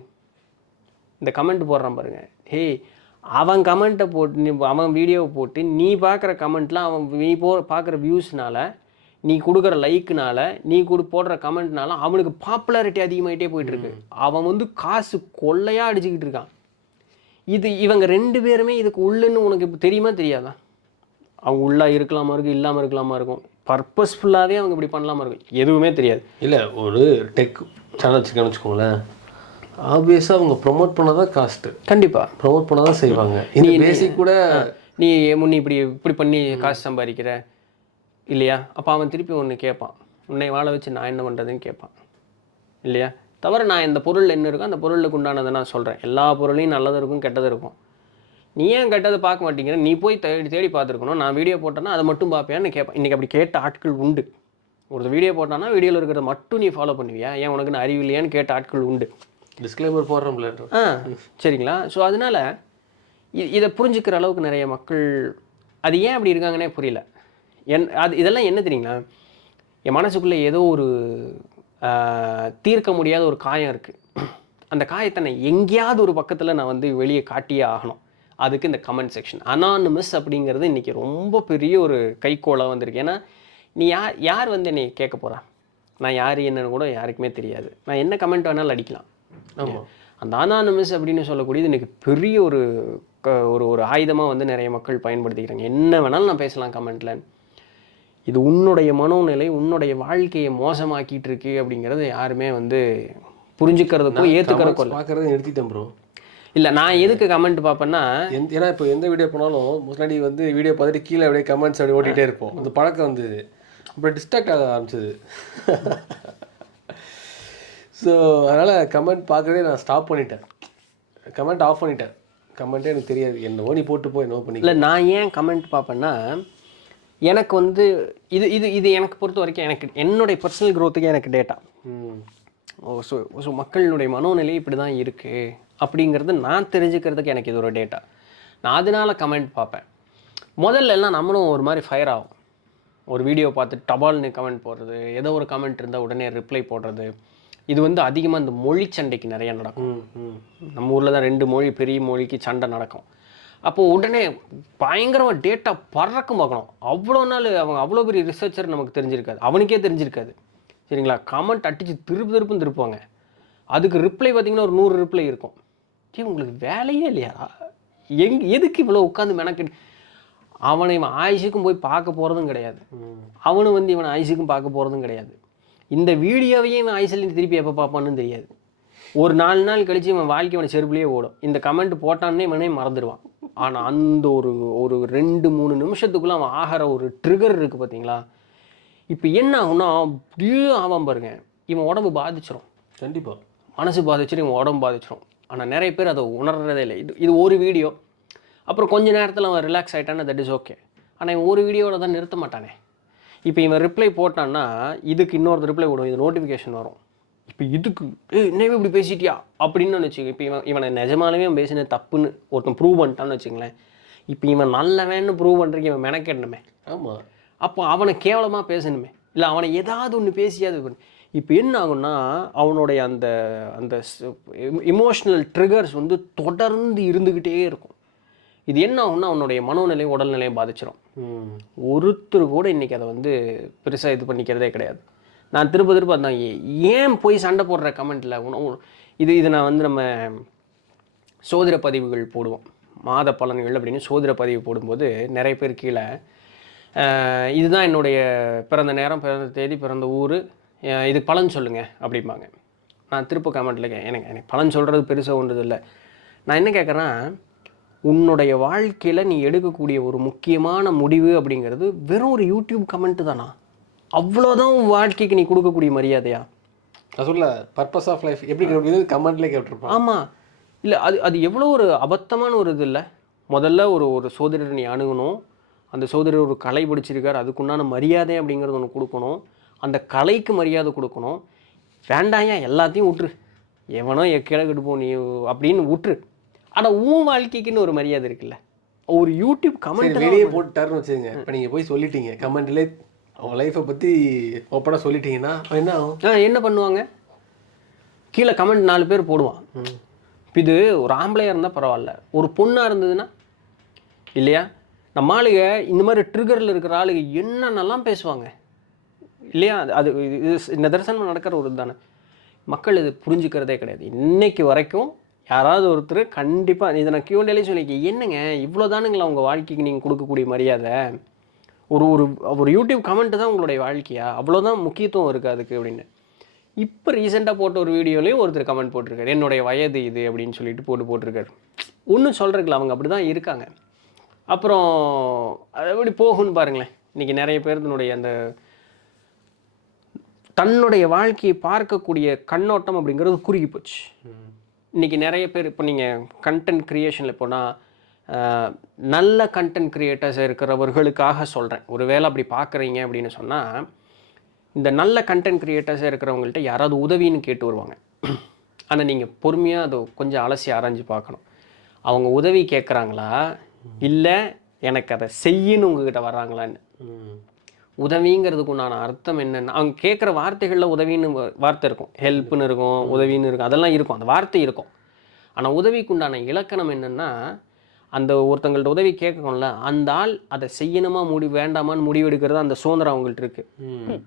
இந்த கமெண்ட் போடுறான் பாருங்க, ஹே அவன் கமெண்ட்டை போட்டு அவன் வீடியோவை போட்டு நீ பார்க்குற கமெண்ட்லாம் அவன் நீ பார்க்குற வியூஸ்னால, நீ கொடுக்குற லைக்குனால, நீ போடுற கமெண்ட்னால அவனுக்கு பாப்புலாரிட்டி அதிகமாகிட்டே போயிட்டுருக்கு. அவன் வந்து காசு கொள்ளையாக அடிச்சுக்கிட்டு இருக்கான். இவங்க 2 பேருமே இதுக்கு உள்ளுன்னு உனக்கு இப்போ தெரியுமா தெரியாதா? அவங்க உள்ளா இருக்கலாமா இருக்கும், இல்லாமல் இருக்கலாமா இருக்கும். பர்பஸ்ஃபுல்லாகவே அவங்க இப்படி பண்ணலாமா இருக்கும், எதுவுமே தெரியாது. இல்லை, ஒரு டெக் சேனல் வச்சுக்கன்னு வச்சுக்கோங்களேன், ஆப்வியஸாக அவங்க ப்ரொமோட் பண்ண தான் காஸ்ட்டு. கண்டிப்பாக ப்ரொமோட் பண்ண தான் செய்வாங்க. நீ பேசிக் கூட நீ இப்படி பண்ணி காசு சம்பாதிக்கிற இல்லையா? அப்போ அவன் திருப்பி ஒன்று கேட்பான், உன்னை வாழ வச்சு நான் என்ன பண்ணுறதுன்னு கேட்பான் இல்லையா? தவிர நான் இந்த பொருள் என்ன இருக்கோ அந்த பொருளுக்கு உண்டானதை நான் சொல்கிறேன். எல்லா பொருளையும் நல்லது இருக்கும், கெட்டது இருக்கும். நீ ஏன் கெட்டதை பார்க்க மாட்டேங்கிற? நீ போய் தேடி பார்த்துருக்கணும். நான் வீடியோ போட்டேன்னா அதை மட்டும் பார்ப்பேன்னு கேட்பேன். இன்றைக்கி அப்படி கேட்ட ஆட்கள் உண்டு. ஒரு வீடியோ போட்டான்னா வீடியோவில் இருக்கிறத மட்டும் நீ ஃபாலோ பண்ணுவியா? ஏன் உனக்கு நான் அறிவு இல்லையான்னு கேட்ட ஆட்கள் உண்டு. டிஸ்க்ளைமர் போடுறோம்ல. சரிங்களா? ஸோ அதனால் இதை புரிஞ்சுக்கிற அளவுக்கு நிறைய மக்கள் அது ஏன் அப்படி இருக்காங்கன்னே புரியல. இதெல்லாம் என்ன தெரியுங்களா? என் மனசுக்குள்ளே ஏதோ ஒரு தீர்க்க முடியாத ஒரு காயம் இருக்குது. அந்த காயத்தை நான் எங்கேயாவது ஒரு பக்கத்தில் நான் வந்து வெளியே காட்டியே ஆகணும். அதுக்கு இந்த கமெண்ட் செக்ஷன் அனானிமஸ் அப்படிங்கிறது இன்றைக்கி ரொம்ப பெரிய ஒரு கைக்கோளாக வந்திருக்கு. ஏன்னா நீ யார் வந்து என்னை கேட்க போகிறா? நான் யார் என்னன்னு கூட யாருக்குமே தெரியாது. நான் என்ன கமெண்ட் வேணாலும் அடிக்கலாம். ஆமாம், அந்த அனானிமஸ் அப்படின்னு சொல்லக்கூடியது இன்றைக்கி பெரிய ஒரு ஒரு ஆயுதமாக வந்து நிறைய மக்கள் பயன்படுத்திக்கிறாங்க. என்ன வேணாலும் நான் பேசலாம் கமெண்ட்டில். இது உன்னுடைய மனோநிலை, உன்னுடைய வாழ்க்கையை மோசமாக்கிட்டு இருக்கு அப்படிங்கிறது யாருமே வந்து புரிஞ்சுக்கிறதுக்கோ ஏற்றுக்கிறதுக்கோ பார்க்குறத நிறுத்திட்டேன் ப்ரோ. இல்லை, நான் எதுக்கு கமெண்ட் பார்ப்பேன்னா, ஏன்னா இப்போ எந்த வீடியோ போனாலும் முன்னாடி வந்து வீடியோ பார்த்துட்டு கீழே அப்படியே கமெண்ட்ஸ் அப்படி ஓட்டிகிட்டே இருப்போம். அந்த பழக்கம் வந்தது, அப்புறம் டிஸ்ட்ராக்ட் ஆக ஆரம்பிச்சது. ஸோ அதனால் கமெண்ட் பார்க்குறதே நான் ஸ்டாப் பண்ணிட்டேன், கமெண்ட் ஆஃப் பண்ணிட்டேன். கமெண்ட்டே எனக்கு தெரியாது, என்னவோ நீ போட்டு போய் என்னவோ பண்ணி. இல்லை, நான் ஏன் கமெண்ட் பார்ப்பேன்னா, எனக்கு வந்து இது எனக்கு பொறுத்த வரைக்கும் எனக்கு என்னுடைய பர்சனல் க்ரோத்துக்கு எனக்கு டேட்டா. ஸோ மக்களினுடைய மனோநிலை இப்படி தான் இருக்குது அப்படிங்கிறது நான் தெரிஞ்சுக்கிறதுக்கு எனக்கு இது ஒரு டேட்டா. நான் அதனால் கமெண்ட் பார்ப்பேன். முதல்ல எல்லாம் நம்மளும் ஒரு மாதிரி ஃபயர் ஆகும். ஒரு வீடியோ பார்த்து டபால்னு கமெண்ட் போடுறது, ஏதோ ஒரு கமெண்ட் இருந்தால் உடனே ரிப்ளை போடுறது. இது வந்து அதிகமாக இந்த மொழி சண்டைக்கு நிறைய நடக்கும். நம்ம ஊரில் தான் 2 மொழி, பெரிய மொழிக்கு சண்டை நடக்கும். அப்போது உடனே பயங்கரமாக டேட்டா பறக்கும் பார்க்கணும். அவ்வளோ நாள் அவங்க அவ்வளோ பெரிய ரிசர்ச்சர் நமக்கு தெரிஞ்சிருக்காது, அவனுக்கே தெரிஞ்சிருக்காது. சரிங்களா? கமெண்ட் அடித்து திருப்புன்னு திருப்புவாங்க. அதுக்கு ரிப்ளை பார்த்திங்கன்னா ஒரு 100 ரிப்ளை இருக்கும். உங்களுக்கு வேலையே இல்லையா? எதுக்கு இவ்வளோ உட்காந்து மெனக்கிட்டு? அவனை இவன் ஆயுசுக்கும் போய் பார்க்க போகிறதும் கிடையாது, அவனு வந்து இவனை ஆயுசுக்கும் பார்க்க போகிறதும் கிடையாது. இந்த வீடியோவையே இவன் ஆயுசில் திருப்பி எப்போ பார்ப்பான்னு தெரியாது. ஒரு 4 நாள் கழித்து இவன் வாழ்க்கை அவனை செருப்புலேயே ஓடும். இந்த கமெண்ட் போட்டான்னே இவனே மறந்துடுவான். ஆனால் அந்த ஒரு 2-3 நிமிஷத்துக்குள்ளே அவன் ஆகிற ஒரு ட்ரிகர் இருக்குது பார்த்தீங்களா? இப்போ என்ன ஆகுன்னா அப்படியே ஆவான் பாருங்க, இவன் உடம்பு பாதிச்சிடும். கண்டிப்பாக மனசு பாதிச்சிடும், இவன் உடம்பு பாதிச்சிடும். ஆனால் நிறைய பேர் அதை உணர்றதே இல்லை. இது ஒரு வீடியோ, அப்புறம் கொஞ்ச நேரத்தில் அவன் ரிலாக்ஸ் ஆகிட்டான்னா தட் இஸ் ஓகே. ஆனால் இவன் ஒரு வீடியோவில் தான் நிறுத்த மாட்டானே. இப்போ இவன் ரிப்ளை போட்டான்னா இதுக்கு இன்னொரு ரிப்ளை விடும், இது நோட்டிஃபிகேஷன் வரும். இப்போ இதுக்கு என்னவே இப்படி பேசிட்டியா அப்படின்னு வச்சுக்கோங்க. இப்போ இவனை நிஜமானவே அவன் பேசின தப்புன்னு ஒருத்தன் ப்ரூவ் பண்ணிட்டான்னு வச்சுங்களேன். இப்போ இவன் நல்லவன்னு ப்ரூவ் பண்ணுறதுக்கு இவன் மெனக்கெடணுமே. ஆமாம், அப்போ அவனை கேவலமாக பேசணுமே, இல்லை அவனை ஏதாவது ஒன்று பேசியாது. இப்போ என்ன ஆகுன்னா அவனுடைய அந்த அந்த இமோஷ்னல் ட்ரிகர்ஸ் வந்து தொடர்ந்து இருந்துக்கிட்டே இருக்கும். இது என்ன ஆகுன்னா அவனுடைய மனோநிலை, உடல்நிலையை பாதிச்சிடும். ஒருத்தர் கூட இன்றைக்கி அதை வந்து பெருசாக இது பண்ணிக்கிறதே கிடையாது. நான் திரும்ப அதான் ஏன் போய் சண்டை போடுற கமெண்ட்டில் இது நான் வந்து நம்ம சோதிட பதிவுகள் போடுவோம், மாத பலன்கள் அப்படின்னு சோதிட பதிவு போடும்போது நிறைய பேர் கீழே இதுதான் என்னுடைய பிறந்த நேரம், பிறந்த தேதி, பிறந்த ஊர், இதுக்கு பலன் சொல்லுங்கள் அப்படிம்பாங்க. நான் திரும்ப கமெண்ட்டில் எனக்கு பலன் சொல்கிறது பெருசாக ஒன்றுது இல்லை. நான் என்ன கேட்குறேன்னா, உன்னுடைய வாழ்க்கையில் நீ எடுக்கக்கூடிய ஒரு முக்கியமான முடிவு அப்படிங்கிறது வெறும் ஒரு யூடியூப் கமெண்ட்டு தானா? அவ்வளோதான் உன் வாழ்க்கைக்கு நீ கொடுக்கக்கூடிய மரியாதையா? நான் சொல்ல பர்பஸ் ஆஃப் லைஃப் எப்படி கமெண்ட்லேயே கேட்டிருப்பேன். ஆமாம், இல்லை அது எவ்வளோ ஒரு அபத்தமான ஒரு இது இல்லை? முதல்ல ஒரு சோதரர் நீ அணுகணும், அந்த சோதரர் ஒரு கலை பிடிச்சிருக்கார், அதுக்குண்டான மரியாதை அப்படிங்கிறது ஒன்று கொடுக்கணும், அந்த கலைக்கு மரியாதை கொடுக்கணும். வேண்டாயா எல்லாத்தையும் விட்டுரு, எவனோ கிழக்கிட்டு போ நீ அப்படின்னு விட்டுரு. ஆனால் உன் வாழ்க்கைக்குன்னு ஒரு மரியாதை இருக்குல்ல. ஒரு யூடியூப் கமெண்ட் வெளியே போட்டுட்டாருன்னு வச்சுங்க. இப்போ நீங்கள் போய் சொல்லிட்டீங்க கமெண்ட்லேயே அவன் லைஃப்பை பற்றி ஓப்பனாக சொல்லிட்டீங்கன்னா என்ன ஆகும்? என்ன பண்ணுவாங்க? கீழே கமெண்ட் 4 பேர் போடுவான், இது ஒரு ஆம்பளையாக இருந்தால் பரவாயில்ல, ஒரு பொண்ணாக இருந்ததுன்னா இல்லையா? நம்ம ஆளுங்க இந்த மாதிரி ட்ரிகரில் இருக்கிற ஆளுங்க என்னென்னலாம் பேசுவாங்க இல்லையா? அது இது நிதர்சனம் நடக்கிற ஒரு தானே. மக்கள் இது புரிஞ்சுக்கிறதே கிடையாது இன்னைக்கு வரைக்கும். யாராவது ஒருத்தர் கண்டிப்பாக இதை நான் Q&Aலே சொல்லியிருக்கேன், என்னங்க இவ்வளோ தானுங்களா உங்கள் வாழ்க்கைக்கு நீங்கள் கொடுக்கக்கூடிய மரியாதை? ஒரு ஒரு ஒரு யூடியூப் கமெண்ட் தான் உங்களுடைய வாழ்க்கையா? அவ்வளோதான் முக்கியத்துவம் இருக்குது அதுக்கு அப்படின்னு. இப்போ ரீசெண்டாக போட்ட ஒரு வீடியோலையும் ஒருத்தர் கமெண்ட் போட்டிருக்காரு, என்னுடைய வயது இது அப்படின்னு சொல்லிட்டு போட்டிருக்காரு. ஒன்றும் சொல்கிறதுல அவங்க அப்படி தான் இருக்காங்க. அப்புறம் அது எப்படி போகும்னு பாருங்களேன். இன்றைக்கி நிறைய பேர்த்தினுடைய அந்த தன்னுடைய வாழ்க்கையை பார்க்கக்கூடிய கண்ணோட்டம் அப்படிங்கிறது குறுகி போச்சு. இன்றைக்கி நிறைய பேர் இப்போ நீங்கள் கண்டென்ட் க்ரியேஷனில் போனால் நல்ல கண்டென்ட் க்ரியேட்டர்ஸ் இருக்கிறவர்களுக்காக சொல்கிறேன். ஒரு வேளை அப்படி பார்க்குறீங்க அப்படின்னு சொன்னால், இந்த நல்ல கண்டென்ட் க்ரியேட்டர்ஸாக இருக்கிறவங்கள்ட்ட யாராவது உதவின்னு கேட்டு வருவாங்க. ஆனால் நீங்கள் பொறுமையாக அதை கொஞ்சம் அலசி ஆராய்ஞ்சு பார்க்கணும். அவங்க உதவி கேட்குறாங்களா இல்லை எனக்கு அதை செய்யணும் உங்ககிட்ட வர்றாங்களான்னு. உதவிங்கிறதுக்கு உண்டான அர்த்தம் என்னென்னா, அவங்க கேட்குற வார்த்தைகளில் உதவின்னு வார்த்தை இருக்கும், ஹெல்ப்னு இருக்கும், உதவின்னு இருக்கும், அதெல்லாம் இருக்கும், அந்த வார்த்தை இருக்கும். ஆனால் உதவிக்கு உண்டான இலக்கணம் என்னென்னா, அந்த ஒருத்தங்கள்ட்ட உதவி கேட்கணும்ல, அந்த ஆள் அதை செய்யணுமா வேண்டாமான்னு முடிவெடுக்கிறது அந்த சுதந்திரம் அவங்கள்ட்ட இருக்குது.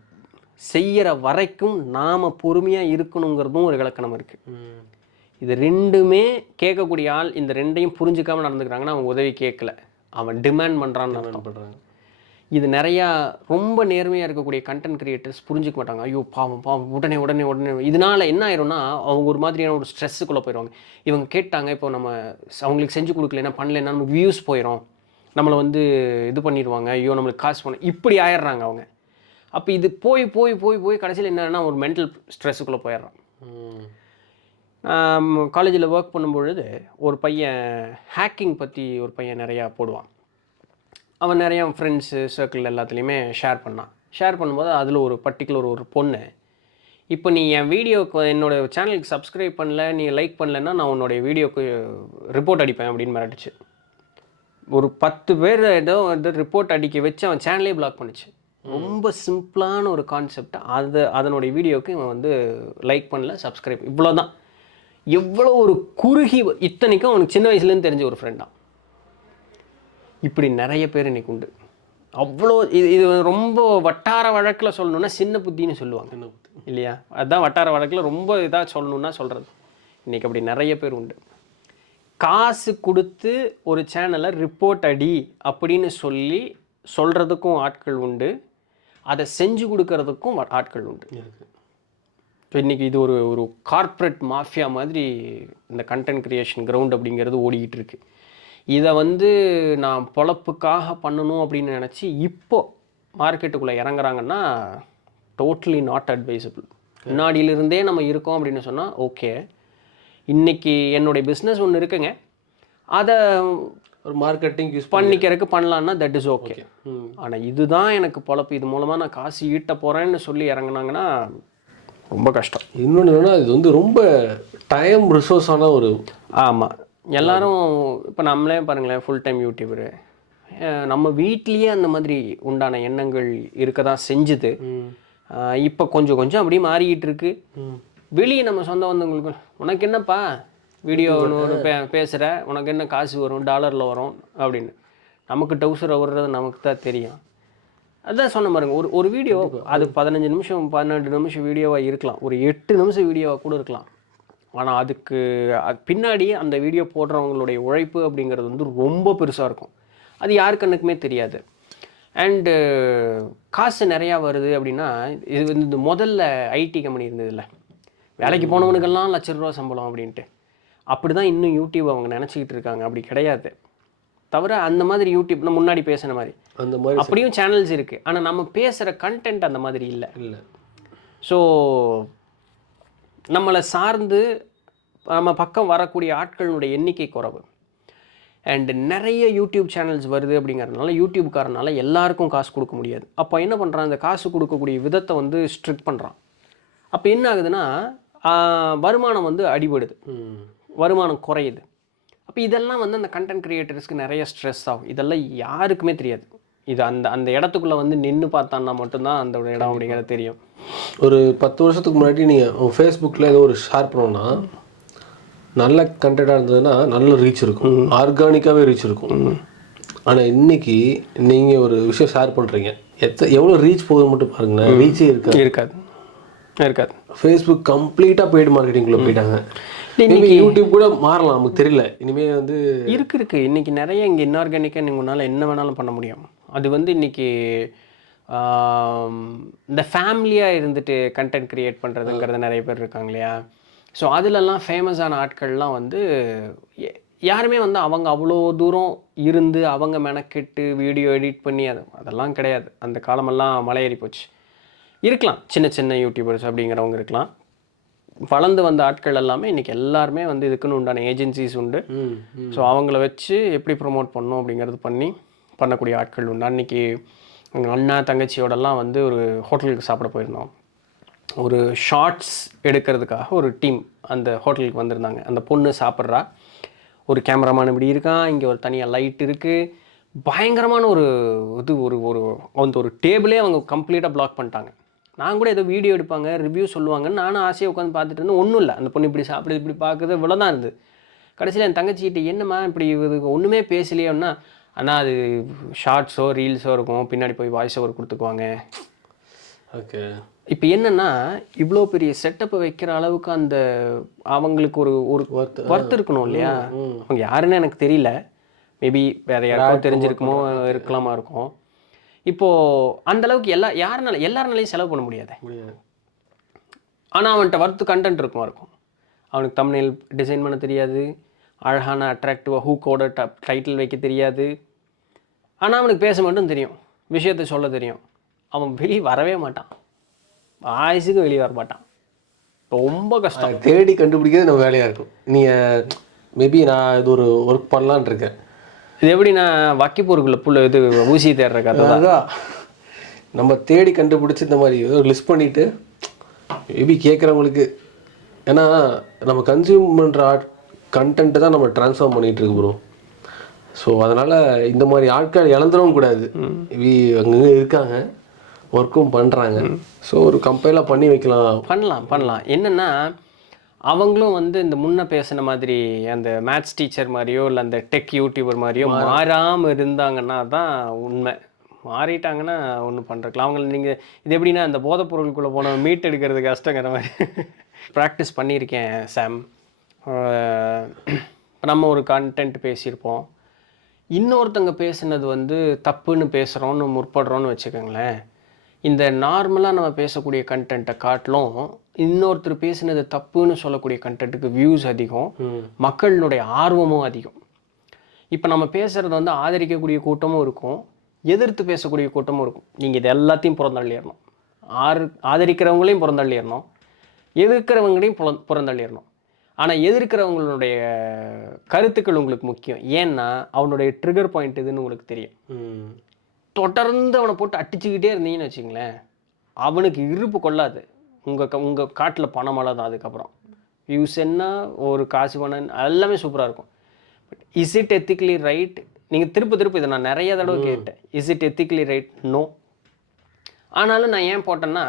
செய்கிற வரைக்கும் நாம் பொறுமையாக இருக்கணுங்கிறதும் ஒரு இலக்கணம் இருக்குது. இது ரெண்டுமே கேட்கக்கூடிய ஆள் இந்த ரெண்டையும் புரிஞ்சுக்காமல் நடந்துக்கிறாங்கன்னா அவங்க உதவி கேட்கல, அவன் டிமாண்ட் பண்ணுறான்னு அர்த்தம். இது நிறையா ரொம்ப நேர்மையாக இருக்கக்கூடிய கண்டென்ட் கிரியேட்டர்ஸ் புரிஞ்சிக்க மாட்டாங்க. ஐயோ பாவம் பாவம், உடனே உடனே உடனே இதனால் என்ன ஆயிரும்னா அவங்க ஒரு மாதிரியான ஒரு ஸ்ட்ரெஸ்ஸுக்குள்ளே போயிடுவாங்க. இவங்க கேட்டாங்க, இப்போ நம்ம அவங்களுக்கு செஞ்சு கொடுக்கலன்னா பண்ணலைன்னா நம்ம வியூஸ் போயிடும், நம்மளை வந்து இது பண்ணிடுவாங்க, ஐயோ நம்மளுக்கு காசு பண்ண, இப்படி ஆயிடுறாங்க அவங்க. அப்போ இது போய் போய் போய் போய் கடைசியில் என்னன்னா ஒரு மென்டல் ஸ்ட்ரெஸ்ஸுக்குள்ளே போயிடுறான். காலேஜில் ஒர்க் பண்ணும்பொழுது ஒரு பையன் ஹேக்கிங் பற்றி ஒரு பையன் நிறையா போடுவான். அவன் நிறையா ஃப்ரெண்ட்ஸு சர்க்கிள் எல்லாத்துலேயுமே ஷேர் பண்ணான். ஷேர் பண்ணும்போது அதில் ஒரு பர்டிகுலர் ஒரு பொண்ணு, இப்போ நீ என் வீடியோக்கு என்னோடய சேனலுக்கு சப்ஸ்கிரைப் பண்ணல, நீ லைக் பண்ணலைன்னா நான் உன்னோடைய வீடியோக்கு ரிப்போர்ட் அடிப்பேன் அப்படின்னு மிரட்டுச்சு. ஒரு 10 பேர் ஏதோ வந்து ரிப்போர்ட் அடிக்க வச்சு அவன் சேனலே பிளாக் பண்ணிச்சு. ரொம்ப சிம்பிளான ஒரு கான்செப்ட். அதனுடைய வீடியோவுக்கு இவன் வந்து லைக் பண்ணல, சப்ஸ்கிரைப், இவ்வளோ தான். எவ்வளோ ஒரு குறுகி, இத்தனைக்கும் அவனுக்கு சின்ன வயசுலேருந்து தெரிஞ்ச ஒரு ஃப்ரெண்டான். இப்படி நிறைய பேர் இன்றைக்கி உண்டு. அவ்வளோ இது ரொம்ப வட்டார வழக்கில் சொல்லணுன்னா சின்ன புத்தின்னு சொல்லுவாங்க இல்லையா? அதுதான் வட்டார வழக்கில் ரொம்ப இதாக சொல்லணுன்னா சொல்கிறது. இன்றைக்கி அப்படி நிறைய பேர் உண்டு. காசு கொடுத்து ஒரு சேனலை ரிப்போர்ட் அடி அப்படின்னு சொல்கிறதுக்கும் ஆட்கள் உண்டு, அதை செஞ்சு கொடுக்கறதுக்கும் ஆட்கள் உண்டு. ஸோ இன்றைக்கி இது ஒரு கார்ப்பரேட் மாஃபியா மாதிரி இந்த கண்டென்ட் க்ரியேஷன் கிரவுண்ட் அப்படிங்கிறது ஓடிக்கிட்டு இருக்குது. இதை வந்து நான் பொழப்புக்காக பண்ணணும் அப்படின்னு நினச்சி இப்போது மார்க்கெட்டுக்குள்ளே இறங்குறாங்கன்னா டோட்டலி நாட் அட்வைசபிள். முன்னாடியிலிருந்தே நம்ம இருக்கோம் அப்படின்னு சொன்னால் ஓகே, இன்றைக்கி என்னுடைய பிஸ்னஸ் ஒன்று இருக்குங்க, அதை ஒரு மார்க்கெட்டிங் யூஸ் பண்ணிக்கிறதுக்கு பண்ணலான்னா தட் இஸ் ஓகே. ஆனால் இதுதான் எனக்கு பொழப்பு, இது மூலமாக நான் காசு ஈட்ட போகிறேன்னு சொல்லி இறங்குனாங்கன்னா ரொம்ப கஷ்டம். இன்னொன்று என்னன்னா, இது வந்து ரொம்ப டைம் ரிசோர்ஸான ஒரு. ஆமாம், எல்லாரும் இப்போ நம்மளே பாருங்களேன், ஃபுல் டைம் யூடியூபரு, நம்ம வீட்லேயே அந்த மாதிரி உண்டான எண்ணங்கள் இருக்க தான் செஞ்சுது. இப்போ கொஞ்சம் கொஞ்சம் அப்படியே மாறிக்கிட்டு இருக்கு. வெளியே நம்ம சொந்த வந்தவங்களுக்கு உனக்கு என்னப்பா வீடியோ ஒன்று பேசுகிற, உனக்கு என்ன காசு வரும், டாலரில் வரும் அப்படின்னு. நமக்கு டவுசர் வர்றது நமக்கு தான் தெரியும். அதுதான் சொன்ன பாருங்க, ஒரு வீடியோ அது 15 நிமிஷம் 12 நிமிஷம் வீடியோவாக இருக்கலாம், ஒரு 8 நிமிஷம் வீடியோவாக கூட இருக்கலாம். ஆனால் அதுக்கு பின்னாடி அந்த வீடியோ போடுறவங்களுடைய உழைப்பு அப்படிங்கிறது வந்து ரொம்ப பெருசாக இருக்கும். அது யாரு கண்ணுக்குமே தெரியாது. அண்டு காசு நிறையா வருது அப்படின்னா, இது வந்து இந்த முதல்ல ஐடி கம்பெனி இருந்ததில்ல, வேலைக்கு போனவனுக்கெல்லாம் ₹1,00,000 சம்பளம் அப்படின்ட்டு. அப்படி தான் இன்னும் யூடியூப் அவங்க நினச்சிக்கிட்டு இருக்காங்க. அப்படி கிடையாது. தவிர அந்த மாதிரி யூடியூப்னா முன்னாடி பேசுன மாதிரி அந்த மாதிரி அப்படியும் சேனல்ஸ் இருக்குது. ஆனால் நம்ம பேசுகிற கண்டென்ட் அந்த மாதிரி இல்லை. ஸோ நம்மளை சார்ந்து நம்ம பக்கம் வரக்கூடிய ஆட்களுடைய எண்ணிக்கை குறைவு. அண்டு நிறைய யூடியூப் சேனல்ஸ் வருது அப்படிங்கிறதுனால யூடியூப்காரனால எல்லாருக்கும் காசு கொடுக்க முடியாது. அப்போ என்ன பண்ணுறான், அந்த காசு கொடுக்கக்கூடிய விதத்தை வந்து ஸ்ட்ரிக்ட் பண்ணுறான். அப்போ என்ன ஆகுதுன்னா வருமானம் வந்து அடிபடுது, வருமானம் குறையுது. அப்போ இதெல்லாம் வந்து அந்த கண்டென்ட் கிரியேட்டர்ஸ்க்கு நிறைய ஸ்ட்ரெஸ் ஆகும். இதெல்லாம் யாருக்குமே தெரியாது. இது அந்த இடத்துக்குள்ளே வந்து நின்று பார்த்தான்னா மட்டும்தான் அந்த இடம் அப்படிங்கிறது தெரியும். ஒரு 10 வருஷத்துக்கு முன்னாடி நீங்கள் ஃபேஸ்புக்கில் ஏதோ ஒரு ஷேர் பண்ணோன்னா நல்ல கண்டென்ட்டாக இருந்ததுன்னா நல்ல ரீச் இருக்கும், ஆர்கானிக்காகவே ரீச் இருக்கும். ஆனால் இன்னைக்கு நீங்கள் ஒரு விஷயம் ஷேர் பண்ணுறீங்க, எவ்வளோ ரீச் போகுது மட்டும் பாருங்களேன். ரீச்சே இருக்காது. ஃபேஸ்புக் கம்ப்ளீட்டாக பெய்டு மார்க்கெட்டிங்குள்ளே போயிட்டாங்க. இன்னைக்கு யூடியூப் கூட மாறலாம், நமக்கு தெரியல. இனிமேல் வந்து இருக்கு இன்னைக்கு நிறைய இங்கே இன்ஆர்கானிக்காக நீங்கள் உன்னால் என்ன வேணாலும் பண்ண முடியும். அது வந்து இன்னைக்கு இந்த ஃபேமிலியாக இருந்துட்டு கண்டென்ட் க்ரியேட் பண்ணுறதுங்கிறது நிறைய பேர் இருக்காங்க இல்லையா. ஸோ அதிலெல்லாம் ஃபேமஸான ஆட்கள்லாம் வந்து யாருமே வந்து அவங்க அவ்வளோ தூரம் இருந்து அவங்க மெனக்கெட்டு வீடியோ எடிட் பண்ணி அதெல்லாம் கிடையாது. அந்த காலமெல்லாம் மலையேறி போச்சு. இருக்கலாம் சின்ன சின்ன யூடியூபர்ஸ் அப்படிங்கிறவங்க இருக்கலாம். வளர்ந்து வந்த ஆட்கள் எல்லாமே இன்றைக்கி எல்லாருமே வந்து இதுக்குன்னு உண்டான ஏஜென்சிஸ் உண்டு. ஸோ அவங்கள வச்சு எப்படி ப்ரொமோட் பண்ணணும் அப்படிங்கிறது பண்ணக்கூடிய ஆட்கள் உண்டு. அன்றைக்கி எங்கள் அண்ணா தங்கச்சியோடலாம் வந்து ஒரு ஹோட்டலுக்கு சாப்பிட போயிருந்தோம். ஒரு ஷார்ட்ஸ் எடுக்கிறதுக்காக ஒரு டீம் அந்த ஹோட்டலுக்கு வந்திருந்தாங்க. அந்த பொண்ணு சாப்பிட்றா, ஒரு கேமராமேன் இப்படி இருக்கான், இங்கே ஒரு தனியாக லைட் இருக்குது, பயங்கரமான ஒரு இது ஒரு ஒரு அந்த ஒரு டேபிளே அவங்க கம்ப்ளீட்டாக பிளாக் பண்ணிட்டாங்க. நான் கூட ஏதோ வீடியோ எடுப்பாங்க, ரிவ்யூ சொல்லுவாங்கன்னு நானும் ஆசையாக உட்காந்து பார்த்துட்டு இருந்தேன். ஒன்றும் இல்லை, அந்த பொண்ணு இப்படி சாப்பிடுது, இப்படி பார்க்குது, இவ்வளோதான் இருந்தது. கடைசியில் என் தங்கச்சிக்கிட்ட என்னம்மா இப்படி இது ஒன்றுமே பேசலையோன்னா, ஆனால் அது ஷார்ட்ஸோ ரீல்ஸோ இருக்கும், பின்னாடி போய் வாய்ஸ் ஓவர் கொடுத்துக்குவாங்க. ஓகே. இப்போ என்னென்னா இவ்வளோ பெரிய செட்டப்பை வைக்கிற அளவுக்கு அந்த அவங்களுக்கு ஒரு ஒரு ஒர்த் இருக்கணும் இல்லையா. அவங்க யாருன்னு எனக்கு தெரியல, மேபி வேறு யாருக்கும் தெரிஞ்சிருக்குமோ இருக்கலாமா இருக்கும். இப்போது அந்தளவுக்கு எல்லாருனாலையும் செலவு பண்ண முடியாது. ஆனால் அவன்கிட்ட ஒர்த்து கண்டென்ட் இருக்கும். அவனுக்கு தம்ப்நெயில் டிசைன் பண்ண தெரியாது, அழகான அட்ராக்டிவாக ஹூக்கோட டைட்டில் வைக்க தெரியாது. ஆனால் அவனுக்கு பேச மட்டும் தெரியும், விஷயத்தை சொல்ல தெரியும். அவன் வெளியே வரவே மாட்டான், வாய்ஸுக்கு வெளியே வர மாட்டான். ரொம்ப கஷ்டம். தேடி கண்டுபிடிக்கிறது நம்ம வேலையாக இருக்கும். நீங்கள் மேபி நான் இது ஒரு ஒர்க் பண்ணலான் இருக்கேன். இது எப்படி நான் வக்கிப்பூருக்குள்ள புள்ள இது ஊசி தேடுற கதை தான். நம்ம தேடி கண்டுபிடிச்சி இந்த மாதிரி ஏதோ லிஸ்ட் பண்ணிவிட்டு மேபி கேட்குறவங்களுக்கு, ஏன்னா நம்ம கன்சியூம் பண்ணுற கண்டென்ட்டு தான் நம்ம ட்ரான்ஸ்ஃபார்ம் பண்ணிகிட்டு இருக்கு ப்ரோ. ஸோ அதனால் இந்த மாதிரி ஆட்கள் இழந்துடவும் கூடாது. அங்கங்கே இருக்காங்க, ஒர்க்கும் பண்ணுறாங்க. ஸோ ஒரு கம்பைலாக பண்ணி வைக்கலாம். பண்ணலாம். என்னென்னா அவங்களும் வந்து இந்த முன்ன பேசின மாதிரி அந்த மேத்ஸ் டீச்சர் மாதிரியோ இல்லை அந்த டெக் யூடியூபர் மாதிரியோ மாறாமல் இருந்தாங்கன்னா தான் உண்மை. மாறிட்டாங்கன்னா ஒன்றும் பண்ணுறக்கலாம். அவங்கள நீங்கள் இது எப்படின்னா அந்த போதைப் பொருளுக்குள்ளே போன மீட் எடுக்கிறது கஷ்டங்கிற மாதிரி ப்ராக்டிஸ் பண்ணியிருக்கேன் சாம். நம்ம ஒரு கண்டென்ட் பேசியிருப்போம், இன்னொருத்தங்க பேசுனது வந்து தப்புன்னு பேசுகிறோன்னு முற்படுறோன்னு வச்சுக்கோங்களேன். இந்த நார்மலாக நம்ம பேசக்கூடிய கண்டென்ட்டை காட்டிலும் இன்னொருத்தர் பேசினது தப்புன்னு சொல்லக்கூடிய கண்டென்ட்டுக்கு வியூஸ் அதிகம், மக்களினுடைய ஆர்வமும் அதிகம். இப்போ நம்ம பேசுகிறது வந்து ஆதரிக்கக்கூடிய கூட்டமும் இருக்கும், எதிர்த்து பேசக்கூடிய கூட்டமும் இருக்கும். நீங்கள் இது எல்லாத்தையும் புறந்தள்ளிடணும். ஆதரிக்கிறவங்களையும் புறந்தள்ளிடணும், எதிர்க்கிறவங்களையும் புறந்தள்ளிடணும். ஆனால் எதிர்க்கிறவங்களுடைய கருத்துக்கள் உங்களுக்கு முக்கியம். ஏன்னா அவனுடைய ட்ரிகர் பாயிண்ட் இதுன்னு உங்களுக்கு தெரியும். தொடர்ந்து அவனை போட்டு அடிச்சுக்கிட்டே இருந்தீங்கன்னு வச்சுங்களேன், அவனுக்கு இருப்பு கொள்ளாது. உங்கள் காட்டில் பணமழை தான். அதுக்கப்புறம் வியூஸ் என்ன, ஒரு காசு பணம் எல்லாமே சூப்பராக இருக்கும். But is it ethically right? நீங்கள் திருப்ப இதை நான் நிறைய தடவை கேட்டேன், is it ethically right? No. ஆனாலும் நான் ஏன் போட்டேன்னா,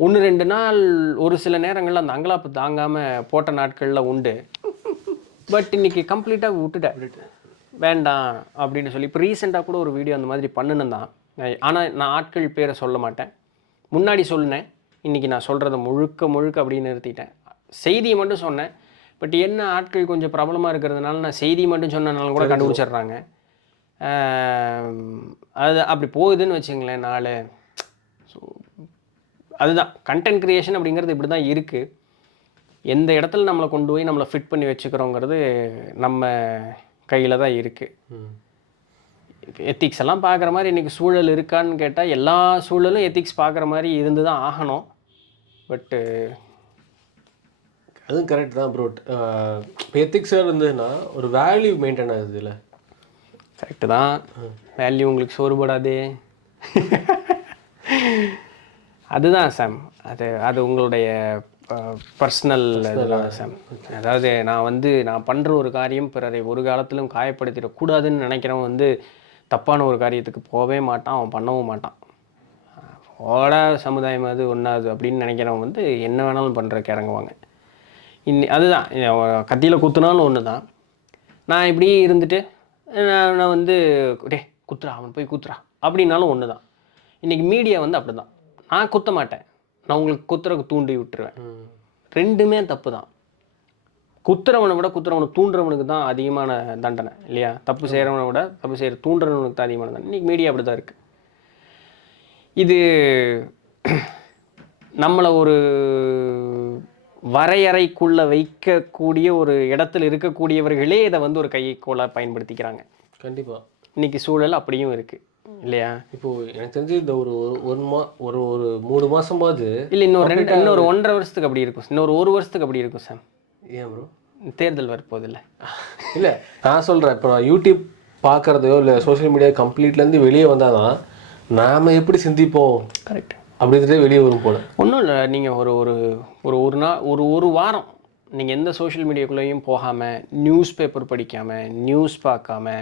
1-2 நாள் ஒரு சில நேரங்களில் அந்த அங்கலாப்பு தாங்காமல் போட்ட நாட்களில் உண்டு. பட் இன்றைக்கி கம்ப்ளீட்டாக விட்டுட்டேன், வேண்டாம் அப்படின்னு சொல்லி. இப்போ ரீசெண்டாக கூட ஒரு வீடியோ அந்த மாதிரி பண்ணுனேன் தான். ஆனால் நான் ஆட்கள் பேரை சொல்ல மாட்டேன். முன்னாடி சொன்னேன், இன்றைக்கி நான் சொல்கிறத முழுக்க அப்படின்னு நிறுத்திட்டேன். செய்தியை மட்டும் சொன்னேன். பட் என்ன ஆட்கள் கொஞ்சம் பிரபலமாக இருக்கிறதுனால நான் செய்தியை மட்டும் சொன்னனாலும் கூட கண்டுபிடிச்சிட்றாங்க. அது அப்படி போகுதுன்னு வச்சுங்களேன் நாள். ஸோ அதுதான் கண்டென்ட் க்ரியேஷன் அப்படிங்கிறது இப்படி தான் இருக்குது. எந்த இடத்துல நம்மளை கொண்டு போய் நம்மளை ஃபிட் பண்ணி வச்சுக்கிறோங்கிறது நம்ம கையில் தான் இருக்குது. எத்திக்ஸ் எல்லாம் பார்க்குற மாதிரி இன்றைக்கி சூழல் இருக்கான்னு கேட்டால் எல்லா சூழலும் எத்திக்ஸ் பார்க்குற மாதிரி இருந்து தான் ஆகணும். பட்டு அதுவும் கரெக்ட் தான் ப்ரோ. எத்திக்ஸாக இருந்ததுன்னா ஒரு வேல்யூ மெயின்டைன் ஆகுது இல்லை? கரெக்டு தான். வேல்யூ உங்களுக்கு சோறுபடாதே. அதுதான் சாம், அது உங்களுடைய பர்சனல் இதெல்லாம் சாம். அதாவது நான் பண்ணுற ஒரு காரியம் பிறரை ஒரு காலத்திலும் காயப்படுத்திடக்கூடாதுன்னு நினைக்கிறவன் வந்து தப்பான ஒரு காரியத்துக்கு போகவே மாட்டான், அவன் பண்ணவும் மாட்டான். ஓட சமுதாயம் அது ஒன்றாது அப்படின்னு நினைக்கிறவன் வந்து என்ன வேணாலும் பண்ணுறக்கு இறங்குவாங்க. அதுதான் கத்தியில் குத்துனாலும் ஒன்று தான். நான் இப்படி இருந்துட்டு நான் வந்து டே குத்துறா அவன் போய் குத்துறா அப்படின்னாலும் ஒன்று தான். இன்றைக்கி மீடியா வந்து அப்படி தான். நான் குத்த மாட்டேன், நான் உங்களுக்கு குத்துறக்கு தூண்டி விட்டுருவேன். ரெண்டுமே தப்பு தான். குத்துறவனை விட குத்துறவனை தூண்டுறவனுக்கு தான் அதிகமான தண்டனை இல்லையா? தப்பு செய்கிறவனை விட தப்பு செய்கிற தூண்டுறவனுக்கு தான் அதிகமான தண்டனை. இன்றைக்கி மீடியா அப்படி தான் இருக்குது. இது நம்மளை ஒரு வரையறைக்குள்ளே வைக்கக்கூடிய ஒரு இடத்துல இருக்கக்கூடியவர்களே இதை வந்து ஒரு கைக்கோளாக பயன்படுத்திக்கிறாங்க. கண்டிப்பாக இன்றைக்கி சூழல் அப்படியும் இருக்குது இல்லையா? இப்போது எனக்கு தெரிஞ்சு இந்த ஒரு ஒரு 3 மாதமாவது இல்லை, இன்னொரு 1.5 வருஷத்துக்கு அப்படி இருக்கும், இன்னொரு 1 வருஷத்துக்கு அப்படி இருக்கும் சார். ஏன் ப்ரோ? தேர்தல் வரப்போகுது இல்லை? இல்லை, நான் சொல்கிறேன், இப்போ நான் யூடியூப் பார்க்குறதையோ இல்லை சோஷியல் மீடியா கம்ப்ளீட்லேருந்து வெளியே வந்தால் தான் நாம் எப்படி சிந்திப்போம் கரெக்ட் அப்படின்றதே வெளியே வரும் போல். ஒன்றும் இல்லை, நீங்கள் ஒரு நாள் ஒரு வாரம் நீங்கள் எந்த சோஷியல் மீடியாக்குள்ளேயும் போகாமல், நியூஸ் பேப்பர் படிக்காமல், நியூஸ் பார்க்காம,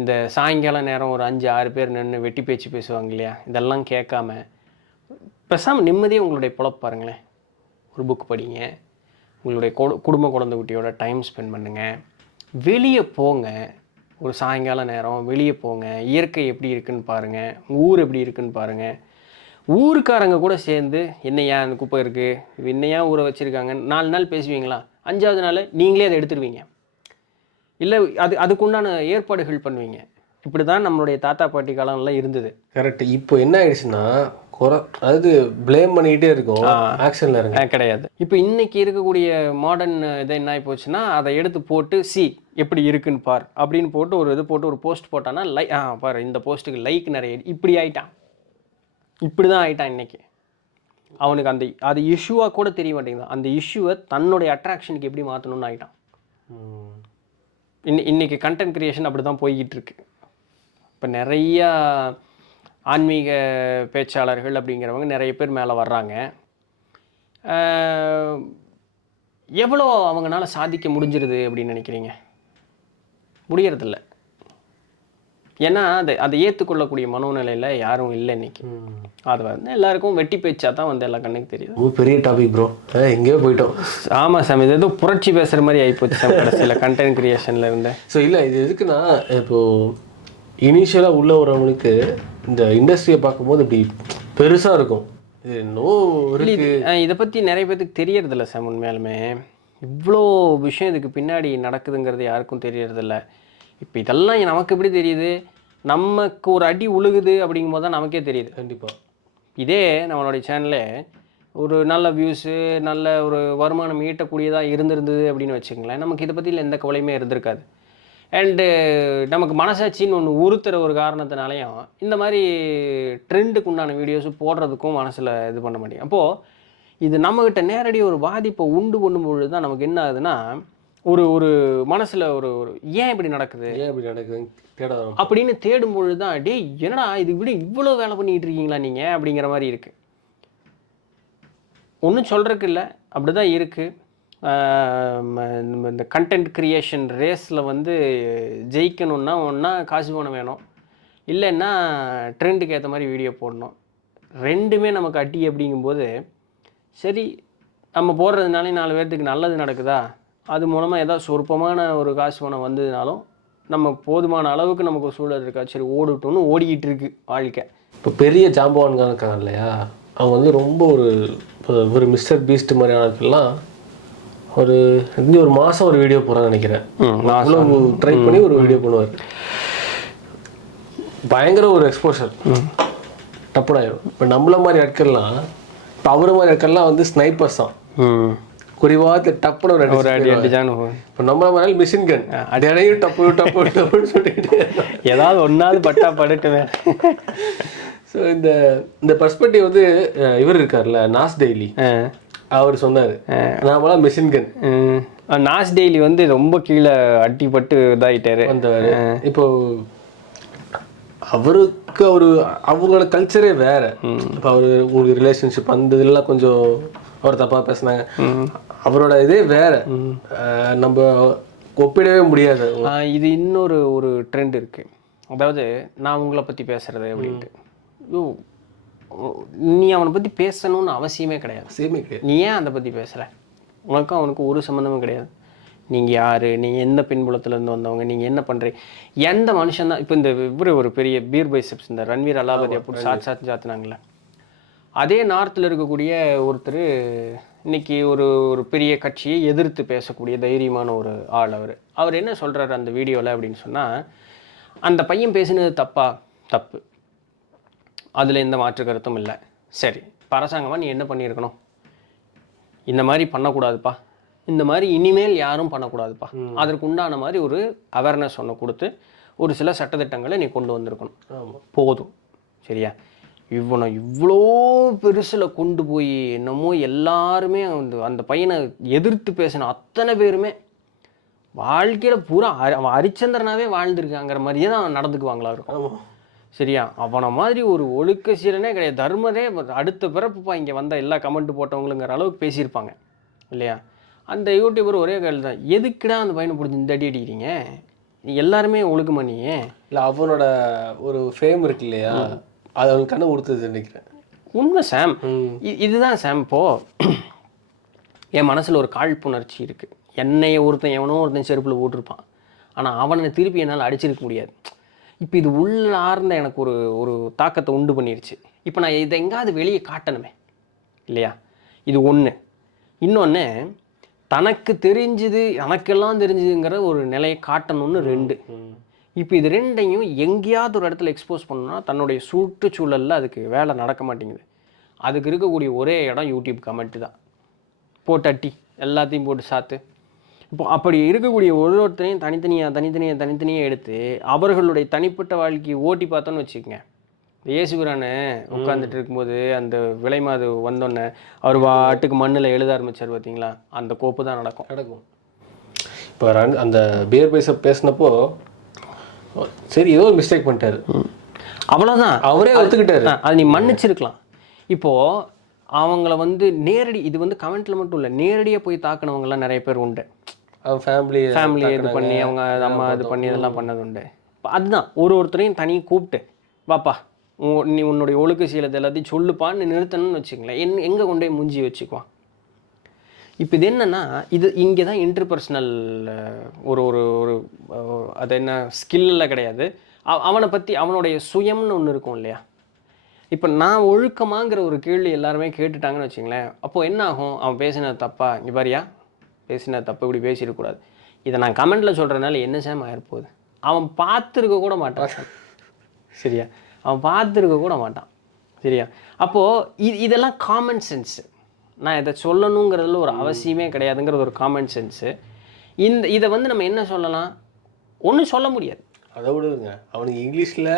இந்த சாயங்காலம் நேரம் ஒரு 5-6 பேர் நின்று வெட்டி பேச்சு பேசுவாங்க இல்லையா, இதெல்லாம் கேட்காம பேசாமல் நிம்மதியாக உங்களுடைய பொழப்பு பாருங்களேன். ஒரு புக் படிங்க, உங்களுடைய குடும்ப குழந்தை குட்டியோட டைம் ஸ்பெண்ட் பண்ணுங்கள், வெளியே போங்க. ஒரு சாயங்கால நேரம் வெளியே போங்க, இயற்கை எப்படி இருக்குன்னு பாருங்கள், ஊர் எப்படி இருக்குன்னு பாருங்கள். ஊருக்காரங்க கூட சேர்ந்து என்னையா அந்த குப்பை இருக்குது, என்னையா ஊரை வச்சுருக்காங்க 4 நாள் பேசுவீங்களா? 5ஆவது நாள் நீங்களே அதை எடுத்துருவீங்க, இல்லை அதுக்குண்டான ஏற்பாடுகள் பண்ணுவீங்க. இப்படி தான் நம்மளுடைய தாத்தா பாட்டி காலம்லாம் இருந்தது. கரெக்ட். இப்போ என்ன ஆயிடுச்சுன்னா அதாவது ப்ளேம் பண்ணிக்கிட்டே இருக்கும், ஆக்ஷனில் இருங்க கிடையாது. இப்போ இன்றைக்கி இருக்கக்கூடிய மாடர்ன் இதை என்ன ஆகி போச்சுன்னா, அதை எடுத்து போட்டு எப்படி இருக்குன்னு பார் அப்படின்னு போட்டு ஒரு இது போட்டு ஒரு போஸ்ட் போட்டான்னா பாரு இந்த போஸ்ட்டுக்கு லைக் நிறைய, இப்படி ஆகிட்டான், இப்படி தான் ஆகிட்டான். இன்றைக்கி அவனுக்கு அது இஷ்யூவாக கூட தெரிய மாட்டேங்குது. அந்த இஷ்யூவை தன்னுடைய அட்ராக்ஷனுக்கு எப்படி மாற்றணும்னு ஆகிட்டான். இன்றைக்கி கண்டென்ட் க்ரியேஷன் அப்படி தான் போய்கிட்டு இருக்கு. இப்போ நிறையா ஆன்மீக பேச்சாளர்கள் அப்படிங்கிறவங்க நிறைய பேர் மேலே வர்றாங்க. எவ்வளோ அவங்களால சாதிக்க முடிஞ்சிருது அப்படின்னு நினைக்கிறீங்க? முடியறதில்ல. ஏன்னா அதை ஏற்றுக்கொள்ளக்கூடிய மனோநிலையில் யாரும் இல்லை இன்றைக்கி. அது வந்து எல்லாருக்கும் வெட்டி பேச்சா தான் வந்து எல்லா கண்ணுக்கு தெரியுது. பெரிய டாபிக் ப்ரோ, எங்கேயோ போயிட்டோம். ஆமாம் சார், இது ஏதோ புரட்சி பேசுகிற மாதிரி ஆகிப்போச்சு சார் கடைசியில் கண்டென்ட் க்ரியேஷனில் இருந்து. ஸோ இல்லை, இது எதுக்குன்னா இப்போது இனிஷியலாக உள்ள வரவங்களுக்கு இந்த இண்டஸ்ட்ரியை பார்க்கும்போது இப்படி பெருசாக இருக்கும். இதை பற்றி நிறைய பேருக்கு தெரியறதில்ல சார். உண்மையாலுமே இவ்வளோ விஷயம் இதுக்கு பின்னாடி நடக்குதுங்கிறது யாருக்கும் தெரியறதில்ல. இப்போ இதெல்லாம் நமக்கு எப்படி தெரியுது? நமக்கு ஒரு அடி உழுகுது அப்படிங்கும் போது தான் நமக்கே தெரியுது. கண்டிப்பாக. இதே நம்மளுடைய சேனலே ஒரு நல்ல வியூஸு, நல்ல ஒரு வருமானம் ஈட்டக்கூடியதாக இருந்திருந்தது அப்படின்னு வச்சுங்களேன், நமக்கு இதை பற்றியில் எந்த கவலையுமே இருந்திருக்காது. அண்டு நமக்கு மனசாட்சின்னு ஒன்று உறுத்துற ஒரு காரணத்தினாலையும் இந்த மாதிரி ட்ரெண்டுக்கு உண்டான வீடியோஸு போடுறதுக்கும் மனசில் இது பண்ண மாட்டேங்க. அப்போது இது நம்மக்கிட்ட நேரடி ஒரு பாதிப்பை உண்டு பண்ணும்பொழுது தான் நமக்கு என்ன ஆகுதுன்னா, ஒரு ஒரு மனசில் ஒரு ஏன் இப்படி நடக்குது அப்படின்னு தேடும்பொழுது தான், டேய் என்னடா இது இப்படி இவ்வளோ வேலை பண்ணிகிட்டு இருக்கீங்களா நீங்கள் அப்படிங்கிற மாதிரி இருக்குது. ஒன்றும் சொல்கிறதுக்கு இல்லை, அப்படி தான் இருக்குது. இந்த கண்டென்ட் க்ரியேஷன் ரேஸில் வந்து ஜெயிக்கணுன்னா ஒன்றா காசு பணம் வேணும், இல்லைன்னா ட்ரெண்டுக்கு ஏற்ற மாதிரி வீடியோ போடணும். ரெண்டுமே நமக்கு அட்டி அப்படிங்கும்போது, சரி நம்ம போடுறதுனாலே 4 பேர்த்துக்கு நல்லது நடக்குதா, அது மூலமாக ஏதாவது சொற்பமான ஒரு காசு பணம் வந்ததுனாலும் நம்ம போதுமான அளவுக்கு நமக்கு சூழல் இருக்கா, சரி ஓடிட்டோன்னு ஓடிக்கிட்டு இருக்கு வாழ்க்கை. இப்போ பெரிய ஜாம்பவான்கள் இருக்காங்க இல்லையா, அவங்க வந்து ரொம்ப ஒரு மிஸ்டர் பீஸ்ட் மாதிரியானதுக்கெல்லாம் ஒரு மாதம் ஒரு வீடியோ போகிறான்னு நினைக்கிறேன். அவ்வளோ ட்ரை பண்ணி ஒரு வீடியோ பண்ணுவார், பயங்கர ஒரு எக்ஸ்போஷர், டப்புனாயிரும். இப்போ நம்மள மாதிரி ஆட்கள்லாம், இப்போ அவரை மாதிரி ஆட்கள்லாம் வந்து ஸ்னைப்பர்ஸ் தான், குறிவாக டப்புன்னு ஒரு அடி அடிச்சானு. இப்போ நம்மள மாதிரி மிஷின் கன் அடையும் டப்பு டப்பு டப்புன்னு சொல்லிட்டு ஏதாவது ஒன்றாவது பட்டா படுட்டுவேன். ஸோ இந்த பர்ஸ்பெக்டிவ் வந்து இவர் இருக்கார்ல நாஸ் டெய்லி, அவர் சொன்னார், நாமெல்லாம் மிஷின் கன். நாஸ் டெய்லி வந்து ரொம்ப கீழே அட்டிப்பட்டு இதாகிட்டாரு வந்தவர். இப்போ அவருக்கு அவங்களோட கல்ச்சரே வேற. இப்போ உங்களுக்கு ரிலேஷன்ஷிப் அந்த இதெல்லாம் கொஞ்சம் அவர் தப்பாக பேசினாங்க, அவரோட இதே வேற, நம்ம ஒப்பிடவே முடியாது. இது இன்னொரு ட்ரெண்ட் இருக்குது. அதாவது நான் உங்களை பற்றி பேசுகிறது அப்படின்ட்டு, நீ அவனை பற்றி பேசணும்னு அவசியமே கிடையாது. சேமே கிடையாது. நீ ஏன் அதை பற்றி பேசுகிற? உனக்கும் அவனுக்கும் ஒரு சம்மந்தமும் கிடையாது. நீங்கள் யார், நீங்கள் எந்த பின்புலத்துலேருந்து வந்தவங்க, நீங்கள் என்ன பண்ணுறீங்க, எந்த மனுஷன் தான். இப்போ இந்த இவர் ஒரு பெரிய பீர் பைசெப்ஸ் இந்த ரன்வீர் அலாபதி அப்படி சாத்தினாங்களே, அதே நார்த்தில் இருக்கக்கூடிய ஒருத்தர் இன்னைக்கு ஒரு ஒரு பெரிய கட்சியை எதிர்த்து பேசக்கூடிய தைரியமான ஒரு ஆள். அவர் என்ன சொல்கிறாரு அந்த வீடியோவில் அப்படின்னு சொன்னால், அந்த பையன் பேசினது தப்பு, அதில் எந்த மாற்று கருத்தும் இல்லை. சரி, அரசாங்கமாக நீ என்ன பண்ணியிருக்கணும், இந்த மாதிரி பண்ணக்கூடாதுப்பா, இந்த மாதிரி இனிமேல் யாரும் பண்ணக்கூடாதுப்பா, அதற்கு உண்டான மாதிரி ஒரு அவேர்னஸ் ஒன்று கொடுத்து ஒரு சில சட்டத்திட்டங்களை நீ கொண்டு வந்திருக்கணும். போதும், சரியா? இவ்வளோ பெருசில் கொண்டு போய் என்னமோ எல்லாருமே அந்த பையனை எதிர்த்து பேசின அத்தனை பேருமே வாழ்க்கையில் பூரா அவன் ஹரிச்சந்திரனாவே வாழ்ந்துருக்காங்கிற மாதிரியே தான் நடந்துக்குவாங்களா இருக்கும். சரியா? அவனை மாதிரி ஒரு ஒழுக்க சீரனே கிடையாது. தர்மரே அடுத்த பிறப்புப்பா இங்கே வந்த எல்லா கமெண்ட் போட்டவங்களுங்கிற அளவுக்கு பேசியிருப்பாங்க இல்லையா? அந்த யூடியூபர் ஒரே கேள்வி தான், எதுக்குடா அந்த பையனை பிடிச்சி இந்த அடி அடிக்கிறீங்க, எல்லாருமே ஒழுக்கமா நீயே இல்லை? அவனோட ஒரு ஃபேம் இருக்கு இல்லையா, அது அவனுக்கு கண்ணை கொடுத்தது நினைக்கிறேன். உண்மை சாம். இதுதான் சாம். இப்போது என் மனசில் ஒரு காழ்ப்புணர்ச்சி இருக்குது. என்னைய எவனோ ஒருத்தன் செருப்பில் போட்டிருப்பான், ஆனால் அவனை திருப்பி என்னால் அடிச்சிருக்க முடியாது. இப்போ இது உள்ளார்ந்த எனக்கு ஒரு தாக்கத்தை உண்டு பண்ணிருச்சு. இப்போ நான் இதை எங்காவது வெளியே காட்டணுமே இல்லையா? இது ஒன்று. இன்னொன்று, தனக்கு தெரிஞ்சுது எனக்கெல்லாம் தெரிஞ்சுதுங்கிற ஒரு நிலையை காட்டணும்னு 2. இப்போ இது 2ஐயும் எங்கேயாவது ஒரு இடத்துல எக்ஸ்போஸ் பண்ணணும்னா தன்னுடைய சுற்றுச்சூழலில் அதுக்கு வேலை நடக்க மாட்டேங்குது. அதுக்கு இருக்கக்கூடிய ஒரே இடம் யூடியூப் கமெண்ட்டு தான். போட்டு அட்டி எல்லாத்தையும் போட்டு சாத்து. இப்போ அப்படி இருக்கக்கூடிய ஒருத்தரையும் தனித்தனியாக எடுத்து அவர்களுடைய தனிப்பட்ட வாழ்க்கையை ஓட்டி பார்த்தோன்னு வச்சுக்கோங்க. இயேசுபிரானு உட்காந்துட்டு இருக்கும்போது அந்த விலைமாது வந்தோடனே அவர் வாட்டுக்கு மண்ணில் எழுத ஆரம்பித்தார் பார்த்தீங்களா? அந்த கோப்பு தான் நடக்கும். இப்போ அந்த பியர் பைசப் பேசினப்போ சரி ஏதோ ஒரு மிஸ்டேக் பண்ணிட்டாரு, அவ்வளோதான். அவரே ஒத்துக்கிட்டாரு. அது நீ மன்னிச்சிருக்கலாம். இப்போது அவங்கள நேரடி இது கமெண்ட்டில் மட்டும் இல்லை, நேரடியாக போய் தாக்கினவங்கலாம் நிறைய பேர் உண்டு. அவன் ஃபேமிலி இது பண்ணி அவங்க அம்மா இது பண்ணி இதெல்லாம் பண்ணது உண்டு. அதுதான் ஒருத்தரையும் தனியாக கூப்பிட்டு வாப்பா நீ உன்னுடைய ஒழுக்க சீலத்தை எல்லாத்தையும் சொல்லுப்பான்னு நிறுத்தணும்னு வச்சுங்களேன், எங்கே கொண்டு போய் மூஞ்சி வச்சுக்குவான். இப்போ இது என்னென்னா, இது இங்கே தான் இன்டர்பர்சனல் ஒரு ஒரு ஒரு அது என்ன ஸ்கில்லில் கிடையாது. அவனை பற்றி அவனுடைய சுயம்னு ஒன்று இருக்கும் இல்லையா? இப்போ நான் ஒழுக்கமாங்கிற ஒரு கேள்வி எல்லாருமே கேட்டுட்டாங்கன்னு வச்சுங்களேன், அப்போது என்ன ஆகும்? அவன் பேசினது தப்பா, இங்கே பாரியா பேசின தப்பு, இப்படி பேசிடக்கூடாது. இதை நான் கமெண்ட்டில் சொல்கிறதுனால என்ன சேம் ஆகிருப்போகுது? அவன் பார்த்துருக்க கூட மாட்டான். சரியா? அவன் பார்த்துருக்க கூட மாட்டான். சரியா? அப்போது இதெல்லாம் காமன் சென்ஸு. நான் இதை சொல்லணுங்கிறதுல ஒரு அவசியமே கிடையாதுங்கிறது ஒரு காமன் சென்ஸு. இதை நம்ம என்ன சொல்லலாம்? ஒன்றும் சொல்ல முடியாது. அதை விடுங்க, அவனுக்கு இங்கிலீஷில்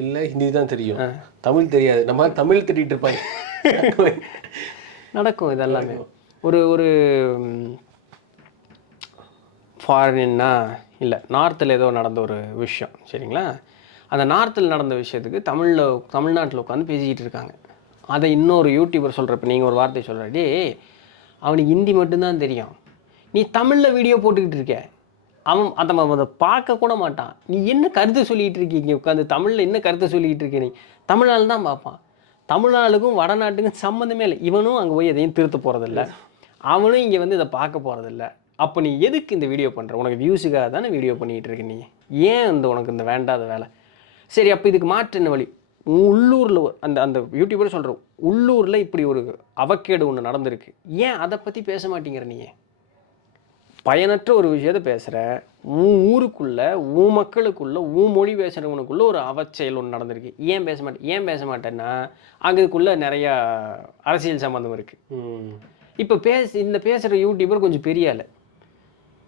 இல்லை ஹிந்தி தான் தெரியும், தமிழ் தெரியாது. நம்ம தமிழ் திட்டிகிட்டு இருப்பாங்க. நடக்கும் இதெல்லாமே. ஒரு ஃபாரின்னா இல்லை நார்த்தில் ஏதோ நடந்த ஒரு விஷயம், சரிங்களா? அந்த நார்த்தில் நடந்த விஷயத்துக்கு தமிழ்நாட்டில் உட்காந்து பேசிக்கிட்டு இருக்காங்க. அதை இன்னொரு யூடியூபர் சொல்கிறப்ப நீங்கள் ஒரு வார்த்தை சொல்கிறே, அவனுக்கு ஹிந்தி மட்டும்தான் தெரியும், நீ தமிழில் வீடியோ போட்டுக்கிட்டு இருக்க, அவன் அதை பார்க்க கூட மாட்டான். நீ என்ன கருத்தை சொல்லிகிட்டு இருக்கீங்க உட்காந்து தமிழில் என்ன கருத்தை சொல்லிக்கிட்டு இருக்க? நீ தமிழ்நாள் தான் பார்ப்பான். தமிழ்நாளுக்கும் வடநாட்டுக்கும் சம்மந்தமே இல்லை. இவனும் அங்கே போய் எதையும் திருத்த போகிறதில்ல, அவனும் இங்கே இதை பார்க்க போகிறதில்ல. அப்போ நீ எதுக்கு இந்த வீடியோ பண்ணுற? உனக்கு வியூஸுக்காக தானே வீடியோ பண்ணிகிட்டு இருக்க. நீ ஏன் உனக்கு இந்த வேண்டாத வேலை? சரி, அப்போ இதுக்கு மாற்று என்ன வழி? உள்ளூரில் அந்த யூடியூபர் சொல்கிற உள்ளூரில் இப்படி ஒரு அவக்கேடு ஒன்று நடந்திருக்கு, ஏன் அதை பற்றி பேச மாட்டேங்கிற? நீ பயனற்ற ஒரு விஷயத்தை பேசுகிற, உன் ஊருக்குள்ளே உன் மக்களுக்குள்ளே உன் மொழி பேசுகிறவனுக்குள்ளே ஒரு அவச்செயல் ஒன்று நடந்திருக்கு, ஏன் பேச மாட்டேன்னா அங்கேக்குள்ளே நிறையா அரசியல் சம்மந்தம் இருக்குது. இப்போ இந்த பேசுகிற யூடியூபர் கொஞ்சம் பெரிய ஆள்,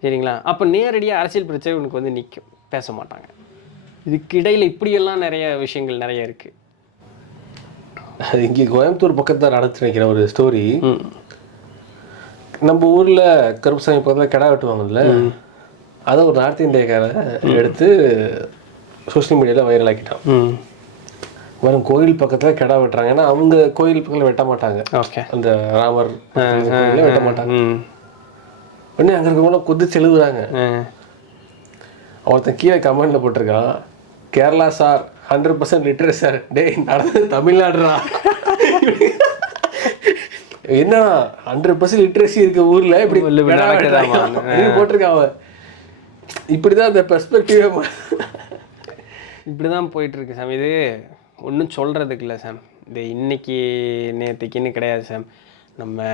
சரிங்களா? அப்போ நேரடியாக அரசியல் பிரச்சனை உனக்கு நிற்கும், பேச மாட்டாங்க. இதுக்கு இடையில் இப்படியெல்லாம் நிறைய விஷயங்கள் நிறைய இருக்குது. அது இங்கே கோயம்புத்தூர் பக்கத்தில் நடத்தி நினைக்கிற ஒரு ஸ்டோரி. நம்ம ஊரில் கருப்புசாமி பக்கத்தில் கிடா வெட்டுவாங்கல்ல, அதை ஒரு நார்த் இந்தியாக்காரன் எடுத்து சோஷியல் மீடியாவில் வைரல் ஆக்கிட்டான். வரும் கோயில் பக்கத்தில் கிடா வெட்டுறாங்க, ஏன்னா அவங்க கோயில் பக்கத்தில் வெட்ட மாட்டாங்க. ஓகே, அந்த ராமர் வெட்ட மாட்டாங்க. உடனே அங்கே இருக்கவங்கள கொதிச்சு எழுதுறாங்க. ஒருத்தன் கீழே கமெண்ட்ல போட்டிருக்கான், கேரளா சார் 100% லிட்டரேச்சர், டேய் நடந்தது தமிழ்நாடுறா. என்ன 100% லிட்ரஸி இருக்க ஊர்ல இப்படி போட்டிருக்காங்க. இப்படிதான் அந்த பெர்ஸ்பெக்டிவே இப்படிதான் போயிட்டு இருக்கு சாம். இது ஒன்றும் சொல்றதுக்கு இல்லை சாம். இது இன்னைக்கு நேற்றுக்குன்னு கிடையாது சாம். நம்ம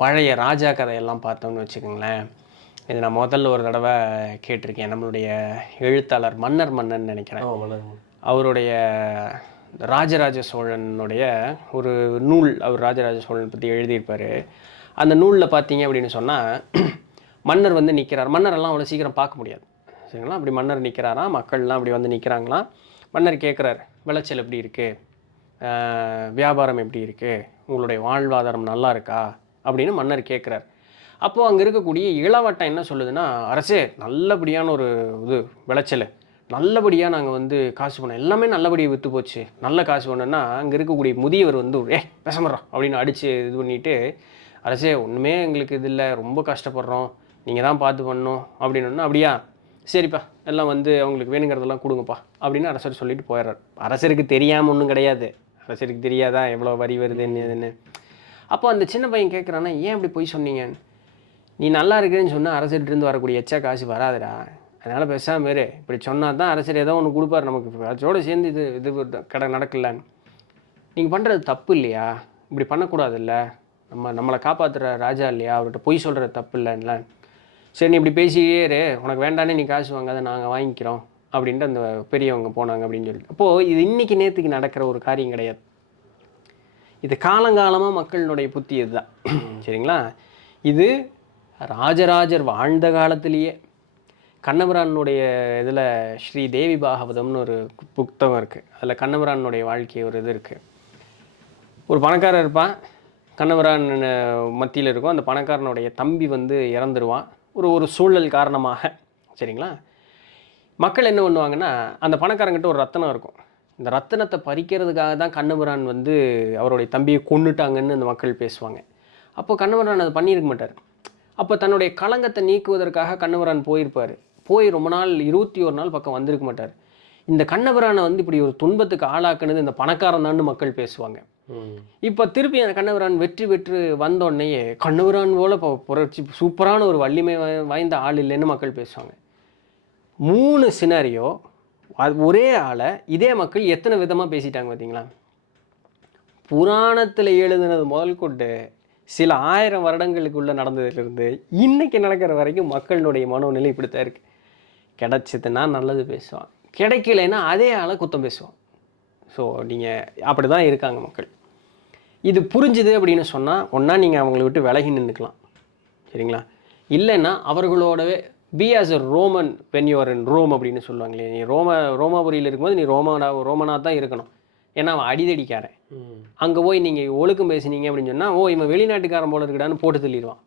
பழைய ராஜா கதையெல்லாம் பார்த்தோம்னு வச்சுக்கோங்களேன். இது நான் முதல்ல ஒரு தடவை கேட்டிருக்கேன். நம்மளுடைய எழுத்தாளர் மன்னன் நினைக்கிறேன், அவருடைய ராஜராஜ சோழனுடைய ஒரு நூல், அவர் ராஜராஜ சோழன் பற்றி எழுதியிருப்பார். அந்த நூலில் பார்த்தீங்க அப்படின்னு சொன்னால், மன்னர் வந்து நிற்கிறார். மன்னரெல்லாம் அவ்வளோ சீக்கிரம் பார்க்க முடியாது சரிங்களா. அப்படி மன்னர் நிற்கிறாராம், மக்கள்லாம் அப்படி வந்து நிற்கிறாங்களாம். மன்னர் கேட்குறார், விளைச்சல் எப்படி இருக்குது, வியாபாரம் எப்படி இருக்குது, உங்களுடைய வாழ்வாதாரம் நல்லா இருக்கா அப்படின்னு மன்னர் கேட்குறார். அப்போது அங்கே இருக்கக்கூடிய இளவட்டம் என்ன சொல்லுதுன்னா, அரசே நல்லபடியான ஒரு இது விளைச்சல், நல்லபடியாக நாங்கள் வந்து காசு பண்ணோம், எல்லாமே நல்லபடியாக விற்று போச்சு, நல்ல காசு பண்ணோன்னா அங்கே இருக்கக்கூடிய முதியவர் வந்து பேசமாட்றோம் அப்படின்னு அடித்து இது பண்ணிவிட்டு, அரசே ஒன்றுமே எங்களுக்கு இது இல்லை, ரொம்ப கஷ்டப்படுறோம், நீங்கள் தான் பார்த்து பண்ணணும் அப்படின்னு. அப்படியா சரிப்பா, எல்லாம் வந்து அவங்களுக்கு வேணுங்கிறதெல்லாம் கொடுங்கப்பா அப்படின்னு அரசர் சொல்லிட்டு போயிடுறார். அரசருக்கு தெரியாமல் ஒன்றும் கிடையாது, அரசருக்கு தெரியாதா எவ்வளோ வரி வருது என்னதுன்னு. அப்போ அந்த சின்ன பையன் கேட்குறான்னா, ஏன் இப்படி போய் சொன்னீங்க, நீ நல்லா இருக்குன்னு சொன்னால் அரசர்கிட்டருந்து வரக்கூடிய எச்சா காசு வராதுடா, அதனால் பேசாமல் வேறு இப்படி சொன்னால் தான் அரசர் ஏதோ ஒன்று கொடுப்பார் நமக்கு, அதோடு சேர்ந்து இது கடை நடக்கலான்னு. நீங்கள் பண்ணுறது தப்பு இல்லையா, இப்படி பண்ணக்கூடாதுல்ல, நம்மளை காப்பாற்றுற ராஜா இல்லையா, அவர்கிட்ட பொய் சொல்கிறது தப்பு இல்லைல்ல, சரி நீ இப்படி பேசியே உனக்கு வேண்டானே நீ காசு வாங்காத, நாங்கள் வாங்கிக்கிறோம் அப்படின்ட்டு அந்த பெரியவங்க போனாங்க அப்படின்னு சொல்லிட்டு. அப்போது இது இன்றைக்கி நேற்றுக்கு நடக்கிற ஒரு காரியம் கிடையாது, இது காலங்காலமாக மக்களினுடைய புத்தி இதுதான் சரிங்களா. இது ராஜராஜர் வாழ்ந்த காலத்திலேயே கண்ணபிரானுடைய இதில் ஸ்ரீ தேவி பாகவதம்னு ஒரு புத்தகம் இருக்குது, அதில் கண்ணபிரானுடைய வாழ்க்கை ஒரு இது இருக்குது. ஒரு பணக்காரர் இருப்பான், கண்ணபிரான் மத்தியில் இருக்கும், அந்த பணக்காரனுடைய தம்பி வந்து இறந்துருவான் ஒரு சூழல் காரணமாக சரிங்களா. மக்கள் என்ன பண்ணுவாங்கன்னா, அந்த பணக்காரங்கிட்ட ஒரு ரத்தினம் இருக்கும், இந்த ரத்தினத்தை பறிக்கிறதுக்காக தான் கண்ணபிரான் வந்து அவருடைய தம்பியை கொன்னுட்டாங்கன்னு அந்த மக்கள் பேசுவாங்க. அப்போ கண்ணபிரான் அதை பண்ணியிருக்க மாட்டார். அப்போ தன்னுடைய களங்கத்தை நீக்குவதற்காக கண்ணபிரான் போயிருப்பார். போய் ரொம்ப நாள் 21 நாள் பக்கம் வந்திருக்க மாட்டார். இந்த கண்ணபிரானை வந்து இப்படி ஒரு துன்பத்துக்கு ஆளாக்குனது இந்த பணக்காரன் தான் மக்கள் பேசுவாங்க. இப்போ திருப்பி அந்த கண்ணபிரான் வெற்றி பெற்று வந்தோடனேயே கண்ணபிரான் போல இப்போ புரட்சி சூப்பரான ஒரு வலிமை வாய்ந்த ஆள் இல்லைன்னு மக்கள் பேசுவாங்க. 3 சினாரியோ அது ஒரே ஆளை இதே மக்கள் எத்தனை விதமாக பேசிட்டாங்க பார்த்தீங்களா. புராணத்தில் எழுதுனது முதல் கொண்டு சில 1000 வருடங்களுக்குள்ளே நடந்ததுலேருந்து இன்றைக்கி நடக்கிற வரைக்கும் மக்களுடைய மனோநிலை இப்படித்தான் இருக்குது. கிடச்சிதுன்னா நல்லது பேசுவான், கிடைக்கலைன்னா அதே ஆளை குத்தம் பேசுவான். ஸோ நீங்கள் அப்படி தான் இருக்காங்க மக்கள். இது புரிஞ்சுது அப்படின்னு சொன்னால் ஒன்றா நீங்கள் அவங்கள விட்டு விலகி நின்றுக்கலாம் சரிங்களா. இல்லைன்னா அவர்களோடவே be as a Roman when you are in Rome அப்படின்னு சொல்லுவாங்களே, நீ ரோமாபுரியில் இருக்கும்போது நீ ரோமனாக தான் இருக்கணும். ஏன்னா அவன் அடிதடிக்காரன், அங்கே போய் நீங்கள் ஒழுக்கம் பேசுனீங்க அப்படின்னு சொன்னால் இவன் வெளிநாட்டுக்காரன் போல இருக்குடான்னு போட்டு தள்ளிடுவான்.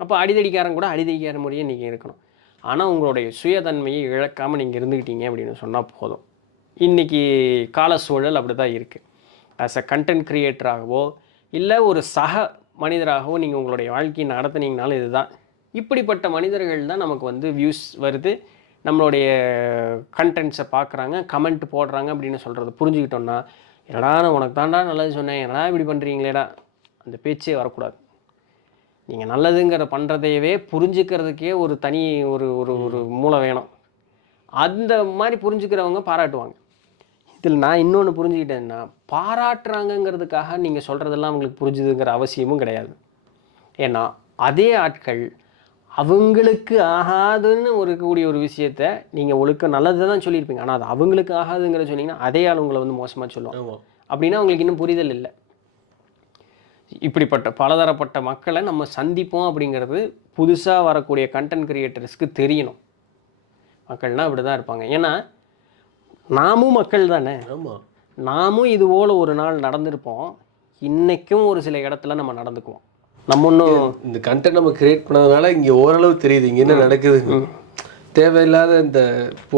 அப்போ அடிதடிக்காரன் கூட அடிதடிக்கார முறையே நீங்கள் இருக்கணும். ஆனால் உங்களுடைய சுயதன்மையை இழக்காமல் நீங்கள் இருந்துக்கிட்டீங்க அப்படின்னு சொன்னால் போதும். இன்றைக்கி கால சூழல் அப்படி தான் இருக்குது. ஆஸ் அ கண்டென்ட் க்ரியேட்டராகவோ இல்லை ஒரு சக மனிதராகவோ நீங்கள் உங்களுடைய வாழ்க்கையை நடத்துனீங்கனாலும் இதுதான். இப்படிப்பட்ட மனிதர்கள் தான் நமக்கு வந்து வியூஸ் வருது, நம்மளுடைய கண்டென்ட்ஸை பார்க்குறாங்க, கமெண்ட் போடுறாங்க அப்படின்னு சொல்கிறது புரிஞ்சுக்கிட்டோன்னா, என்னடா நான் உனக்கு தாண்டா நல்லது சொன்னேன், என்னடா இப்படி பண்ணுறீங்களேடா, அந்த பேச்சே வரக்கூடாது. நீங்கள் நல்லதுங்கிற பண்ணுறதையவே புரிஞ்சுக்கிறதுக்கே ஒரு தனி ஒரு ஒரு மூளை வேணும். அந்த மாதிரி புரிஞ்சுக்கிறவங்க பாராட்டுவாங்க. இதில் நான் இன்னொன்று புரிஞ்சுக்கிட்டேன்னா, பாராட்டுறாங்கங்கிறதுக்காக நீங்கள் சொல்கிறதெல்லாம் அவங்களுக்கு புரிஞ்சுதுங்கிற அவசியமும் கிடையாது. ஏன்னா அதே ஆட்கள் அவங்களுக்கு ஆகாதுன்னு இருக்கக்கூடிய ஒரு விஷயத்த நீங்கள் ஒழுக்க நல்லது தான் சொல்லியிருப்பீங்க, ஆனால் அது அவங்களுக்கு ஆகாதுங்கிற சொன்னீங்கன்னா அதே ஆள் உங்களை வந்து மோசமாக சொல்லுவாங்க. அப்படின்னா அவங்களுக்கு இன்னும் புரிதல் இல்லை. இப்படிப்பட்ட பலதரப்பட்ட மக்களை நம்ம சந்திப்போம் அப்படிங்கிறது புதுசாக வரக்கூடிய கண்டென்ட் கிரியேட்டர்ஸ்க்கு தெரியணும். மக்கள்னால் அப்படி தான் இருப்பாங்க. ஏன்னா நாமும் மக்கள் தானே, நாமும் இது போல் ஒரு நாள் நடந்திருப்போம், இன்றைக்கும் ஒரு சில இடத்துல நம்ம நடந்துக்குவோம். நம்ம ஒன்றும் இந்த கண்டென்ட் நம்ம கிரியேட் பண்ணதுனால இங்கே ஓரளவு தெரியுது இங்கே என்ன நடக்குது. தேவையில்லாத இந்த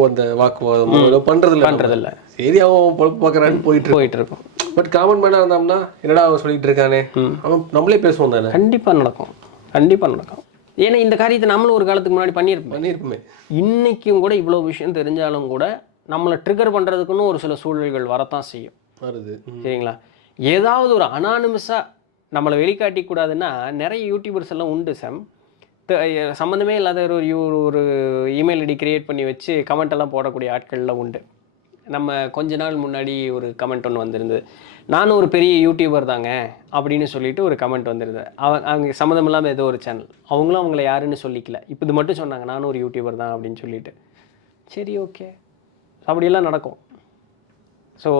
அந்த வாக்குவாதம் பண்ணுறதில்ல. சரி அவன் பொழப்பு பார்க்குறான்னு போயிட்டு இருக்கோம். பட் காமன் மேனாக இருந்தோம்னா என்னடா அவன் சொல்லிட்டு இருக்கானே, அவன் நம்மளே பேசுவோம் தானே. கண்டிப்பாக நடக்கும். ஏன்னா இந்த காரியத்தை நம்மளும் ஒரு காலத்துக்கு முன்னாடி பண்ணியிருப்போமே. இன்றைக்கும் கூட இவ்வளோ விஷயம் தெரிஞ்சாலும் கூட நம்மளை ட்ரிகர் பண்ணுறதுக்குன்னு ஒரு சில சூழல்கள் வரத்தான் செய்யும், வருது சரிங்களா. ஏதாவது ஒரு அனானிமஸாக நம்மளை வெளிக்காட்டிக்கூடாதுன்னா நிறைய யூடியூபர்ஸ் எல்லாம் உண்டு சாம். சம்மந்தமே இல்லாத ஒரு இமெயில் ஐடி கிரியேட் பண்ணி வச்சு கமெண்ட் எல்லாம் போடக்கூடிய ஆட்கள்லாம் உண்டு. நம்ம கொஞ்ச நாள் முன்னாடி ஒரு கமெண்ட் ஒன்று வந்திருந்தது, நானும் ஒரு பெரிய யூடியூபர் தாங்க அப்படின்னு சொல்லிட்டு ஒரு கமெண்ட் வந்திருந்தது. அவங்க சம்மந்தம் இல்லாமல் ஏதோ ஒரு சேனல், அவங்களும் அவங்கள யாருன்னு சொல்லிக்கல, இப்போ இது மட்டும் சொன்னாங்க நானும் ஒரு யூடியூபர் தான் அப்படின்னு சொல்லிட்டு. சரி ஓகே, அப்படியெல்லாம் நடக்கும். ஸோ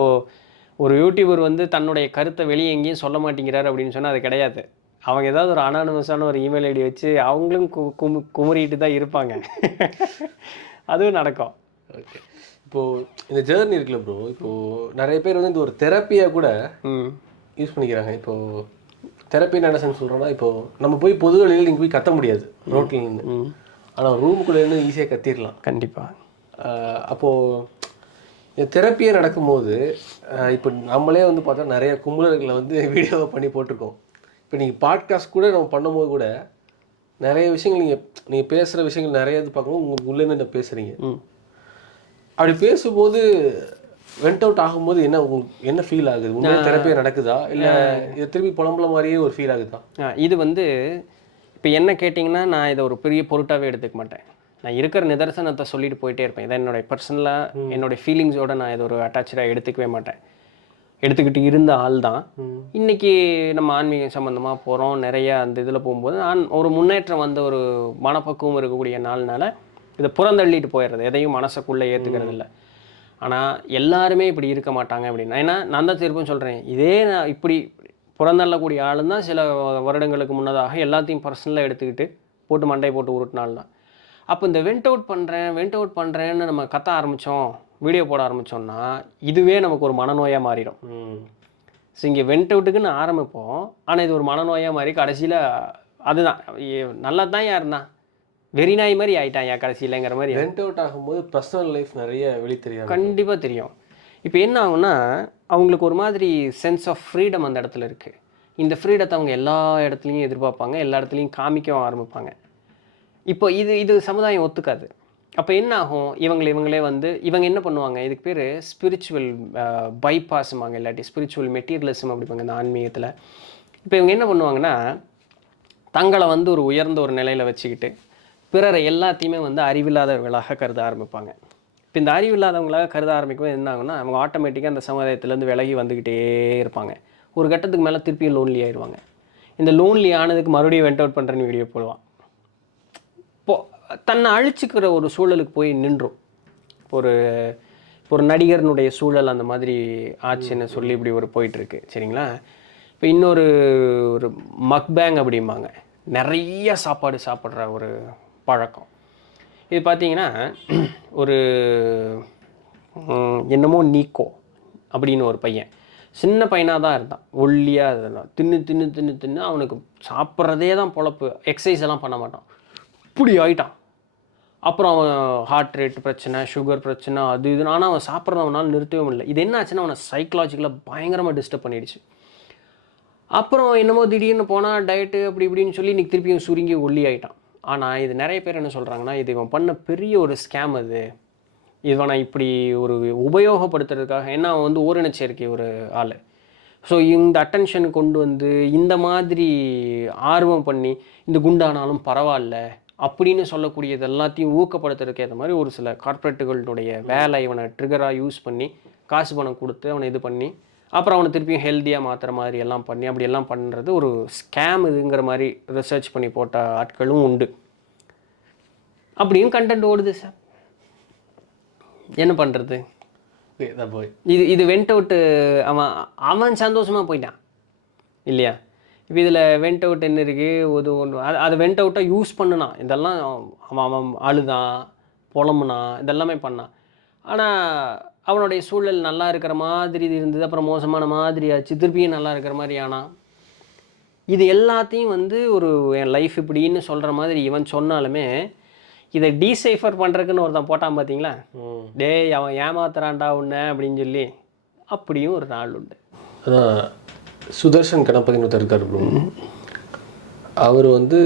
ஒரு யூடியூபர் வந்து தன்னுடைய கருத்தை வெளியே எங்கேயும் சொல்ல மாட்டேங்கிறார் அப்படின்னு சொன்னால் அது கிடையாது. அவங்க ஏதாவது ஒரு அனானிமஸான ஒரு இமெயில் ஐடி வச்சு அவங்களும் குமுறிட்டு தான் இருப்பாங்க. அதுவும் நடக்கும். ஓகே, இப்போது இந்த ஜேர்னி இருக்குல்ல ப்ரோ, இப்போது நிறைய பேர் வந்து இந்த ஒரு தெரப்பியாக கூட யூஸ் பண்ணிக்கிறாங்க. இப்போது தெரப்பின்னு என்ன சென்ஸ் சொல்கிறோன்னா, இப்போது நம்ம போய் பொது வழியில் நீங்கள் போய் கத்த முடியாது ரோட்டில் நின்று, ஆனால் ரூமுக்குள்ளே இருந்து ஈஸியாக கத்திடலாம். கண்டிப்பாக. அப்போது இந்த தெரப்பியே நடக்கும்போது இப்போ நம்மளே வந்து பார்த்தா நிறைய கும்பலர்களை வந்து வீடியோவை பண்ணி போட்டிருக்கோம். இப்போ நீங்கள் பாட்காஸ்ட் கூட நம்ம பண்ணும்போது கூட நிறைய விஷயங்கள் நீங்கள் பேசுகிற விஷயங்கள் நிறைய இது பார்க்கும்போது உங்களுக்கு உள்ளேருந்து பேசுகிறீங்க. அப்படி பேசும்போது வெண்ட் அவுட் ஆகும்போது என்ன ஃபீல் ஆகுது? உண்மையாக தெரப்பியாக நடக்குதா இல்லை இதை திருப்பி புலம்புல மாதிரியே ஒரு ஃபீல் ஆகுதா? இது வந்து இப்போ என்ன கேட்டிங்கன்னா, நான் இதை ஒரு பெரிய பொருட்டாகவே எடுத்துக்க மாட்டேன். நான் இருக்கிற நிதர்சனத்தை சொல்லிட்டு போயிட்டே இருப்பேன். இதை என்னுடைய பர்சனலாக என்னுடைய ஃபீலிங்ஸோடு நான் இதை ஒரு அட்டாச்சாக எடுத்துக்கவே மாட்டேன். எடுத்துக்கிட்டு இருந்த ஆள் தான். இன்றைக்கி நம்ம ஆன்மீகம் சம்மந்தமாக போகிறோம், நிறைய அந்த இதில் போகும்போது ஒரு முன்னேற்றம் வந்த ஒரு மனப்பக்குவம் இருக்கக்கூடிய நாள்னால இதை புறந்தள்ளிட்டு போயிடுறது, எதையும் மனசுக்குள்ளே ஏற்றுக்கிறது இல்லை. ஆனால் எல்லாருமே இப்படி இருக்க மாட்டாங்க அப்படின்னா, ஏன்னா நான் தான் திருப்பும் சொல்கிறேன், இதே நான் இப்படி புறந்தள்ளக்கூடிய ஆளும் தான் சில வருடங்களுக்கு முன்னதாக எல்லாத்தையும் பர்சனலாக எடுத்துக்கிட்டு போட்டு மண்டை போட்டு உருட்டினாள் தான். அப்போ இந்த வெண்ட் அவுட் பண்ணுறேன்னு நம்ம கத்த ஆரம்பித்தோம், வீடியோ போட ஆரம்பித்தோம்னா இதுவே நமக்கு ஒரு மனநோயாக மாறிடும். ஸோ இங்கே வெண்ட் அவுட்டுக்குன்னு ஆரம்பிப்போம், ஆனால் இது ஒரு மனநோயாக மாறி கடைசியில் அதுதான் நல்லா தான் இருந்தான், வெறி நாய் மாதிரி ஆகிட்டான் கடைசியிலங்கிற மாதிரி. வெண்ட் அவுட் ஆகும்போது பர்சனல் லைஃப் நிறைய வெளி தெரியும். கண்டிப்பாக தெரியும். இப்போ என்ன ஆகும்னா, அவங்களுக்கு ஒரு மாதிரி சென்ஸ் ஆஃப் ஃப்ரீடம் அந்த இடத்துல இருக்குது. இந்த ஃப்ரீடத்தை அவங்க எல்லா இடத்துலையும் எதிர்பார்ப்பாங்க, எல்லா இடத்துலையும் காமிக்கவும் ஆரம்பிப்பாங்க. இப்போ இது சமுதாயம் ஒத்துக்காது. அப்போ என்ன ஆகும், இவங்களே வந்து இவங்க என்ன பண்ணுவாங்க, இதுக்கு பேர் ஸ்பிரிச்சுவல் பைபாஸுமாங்க, இல்லாட்டி ஸ்பிரிச்சுவல் மெட்டீரியலிசம் அப்படிப்பாங்க இந்த ஆன்மீகத்தில். இப்போ இவங்க என்ன பண்ணுவாங்கன்னா, தங்களை வந்து ஒரு உயர்ந்த ஒரு நிலையில் வச்சுக்கிட்டு பிறரை எல்லாத்தையுமே வந்து அறிவில்லாதவர்களாக கருத ஆரம்பிப்பாங்க. இப்போ இந்த அறிவில்லாதவங்களாக கருத ஆரம்பிக்கும் என்ன ஆகும்னா, அவங்க ஆட்டோமேட்டிக்காக அந்த சமுதாயத்துலேருந்து விலகி வந்துக்கிட்டே இருப்பாங்க. ஒரு கட்டத்துக்கு மேலே திருப்பியும் லோன்லி ஆயிடுவாங்க. இந்த லோன்லி ஆனதுக்கு மறுபடியும் வெண்ட் அவுட் பண்ணுறேன்னு வீடியோ போடுவான். தன்னை அழிச்சிக்கிற ஒரு சூழலுக்கு போய் நின்றும். ஒரு நடிகர்னுடைய சூழல் அந்த மாதிரி ஆச்சுன்னு சொல்லி இப்படி ஒரு போயிட்டுருக்கு, சரிங்களா. இப்போ இன்னொரு மக்பேங் அப்படிம்பாங்க, நிறைய சாப்பாடு சாப்பிட்ற ஒரு பழக்கம். இது பார்த்தீங்கன்னா ஒரு என்னமோ நீக்கோ அப்படின்னு ஒரு பையன், சின்ன பையனாக தான் இருந்தான், ஒல்லியாக இருந்தான், தின்னு அவனுக்கு சாப்பிட்றதே தான் பொழப்பு, எக்ஸசைஸ் எல்லாம் பண்ண மாட்டான், இப்படி ஆகிட்டான். அப்புறம் அவன் ஹார்ட் ரேட் பிரச்சனை, சுகர் பிரச்சனை, அது இதுன்னு. ஆனால் அவன் சாப்பிட்றத அவனால் நிறுத்தவே முடியல. இது என்ன ஆச்சுன்னா அவனை சைக்கலாஜிக்கலாக பயங்கரமாக டிஸ்டர்ப் பண்ணிடுச்சு. அப்புறம் என்னமோ திடீர்னு போனால் டயட்டு அப்படி இப்படின்னு சொல்லி இன்றைக்கி திருப்பியும் சுருங்கி ஒல்லி ஆகிட்டான். ஆனால் இது நிறைய பேர் என்ன சொல்கிறாங்கன்னா, இது இவன் பண்ண பெரிய ஒரு ஸ்கேம், இவனை இப்படி ஒரு உபயோகப்படுத்துறதுக்காக. ஏன்னா அவன் வந்து ஓரினச்சேர்க்கை ஒரு ஆள். ஸோ இந்த அட்டென்ஷன் கொண்டு வந்து இந்த மாதிரி ஆர்வம் பண்ணி இந்த குண்டானாலும் பரவாயில்ல அப்படின்னு சொல்லக்கூடியது எல்லாத்தையும் ஊக்கப்படுத்துறதுக்கு ஏற்ற மாதிரி ஒரு சில கார்ப்பரேட்டுகளுடைய வேலை இவனை ட்ரிகராக யூஸ் பண்ணி காசு பணம் கொடுத்து அவனை இது பண்ணி அப்புறம் அவனை திருப்பியும் ஹெல்த்தியாக மாற்றுற மாதிரி எல்லாம் பண்ணி அப்படியெல்லாம் பண்ணுறது ஒரு ஸ்கேம் இதுங்கிற மாதிரி ரிசர்ச் பண்ணி போட்ட ஆட்களும் உண்டு. அப்படியும் கண்டென்ட் ஓடுது சார், என்ன பண்ணுறது. இது வெண்ட் அவுட்டு, அவன் சந்தோஷமாக போயிட்டான் இல்லையா. இப்போ இதில் வெண்ட் அவுட் என்ன இருக்குது, அது வெண்ட் அவுட்டாக யூஸ் பண்ணுனான், இதெல்லாம் அவன் அழுதான், புலம்புனான், இதெல்லாமே பண்ணான். ஆனால் அவனுடைய சூழல் நல்லா இருக்கிற மாதிரி இருந்தது, அப்புறம் மோசமான மாதிரி ஆச்சு, திருப்பியும் நல்லா இருக்கிற மாதிரி ஆனால் இது எல்லாத்தையும் வந்து ஒரு என் லைஃப் இப்படின்னு சொல்கிற மாதிரி இவன் சொன்னாலுமே இதை டீசைஃபர் பண்ணுறதுக்குன்னு ஒருத்தன் போட்டான் பார்த்தீங்களா, டேய் அவன் ஏமாத்துறான்டா உன்னை அப்படின்னு சொல்லி, அப்படியும் ஒரு நாள் உண்டு. அதான் சுதர்ஷன் கணபதினு ஒருத்தர் இருக்கார் ப்ரோ, அவர் வந்து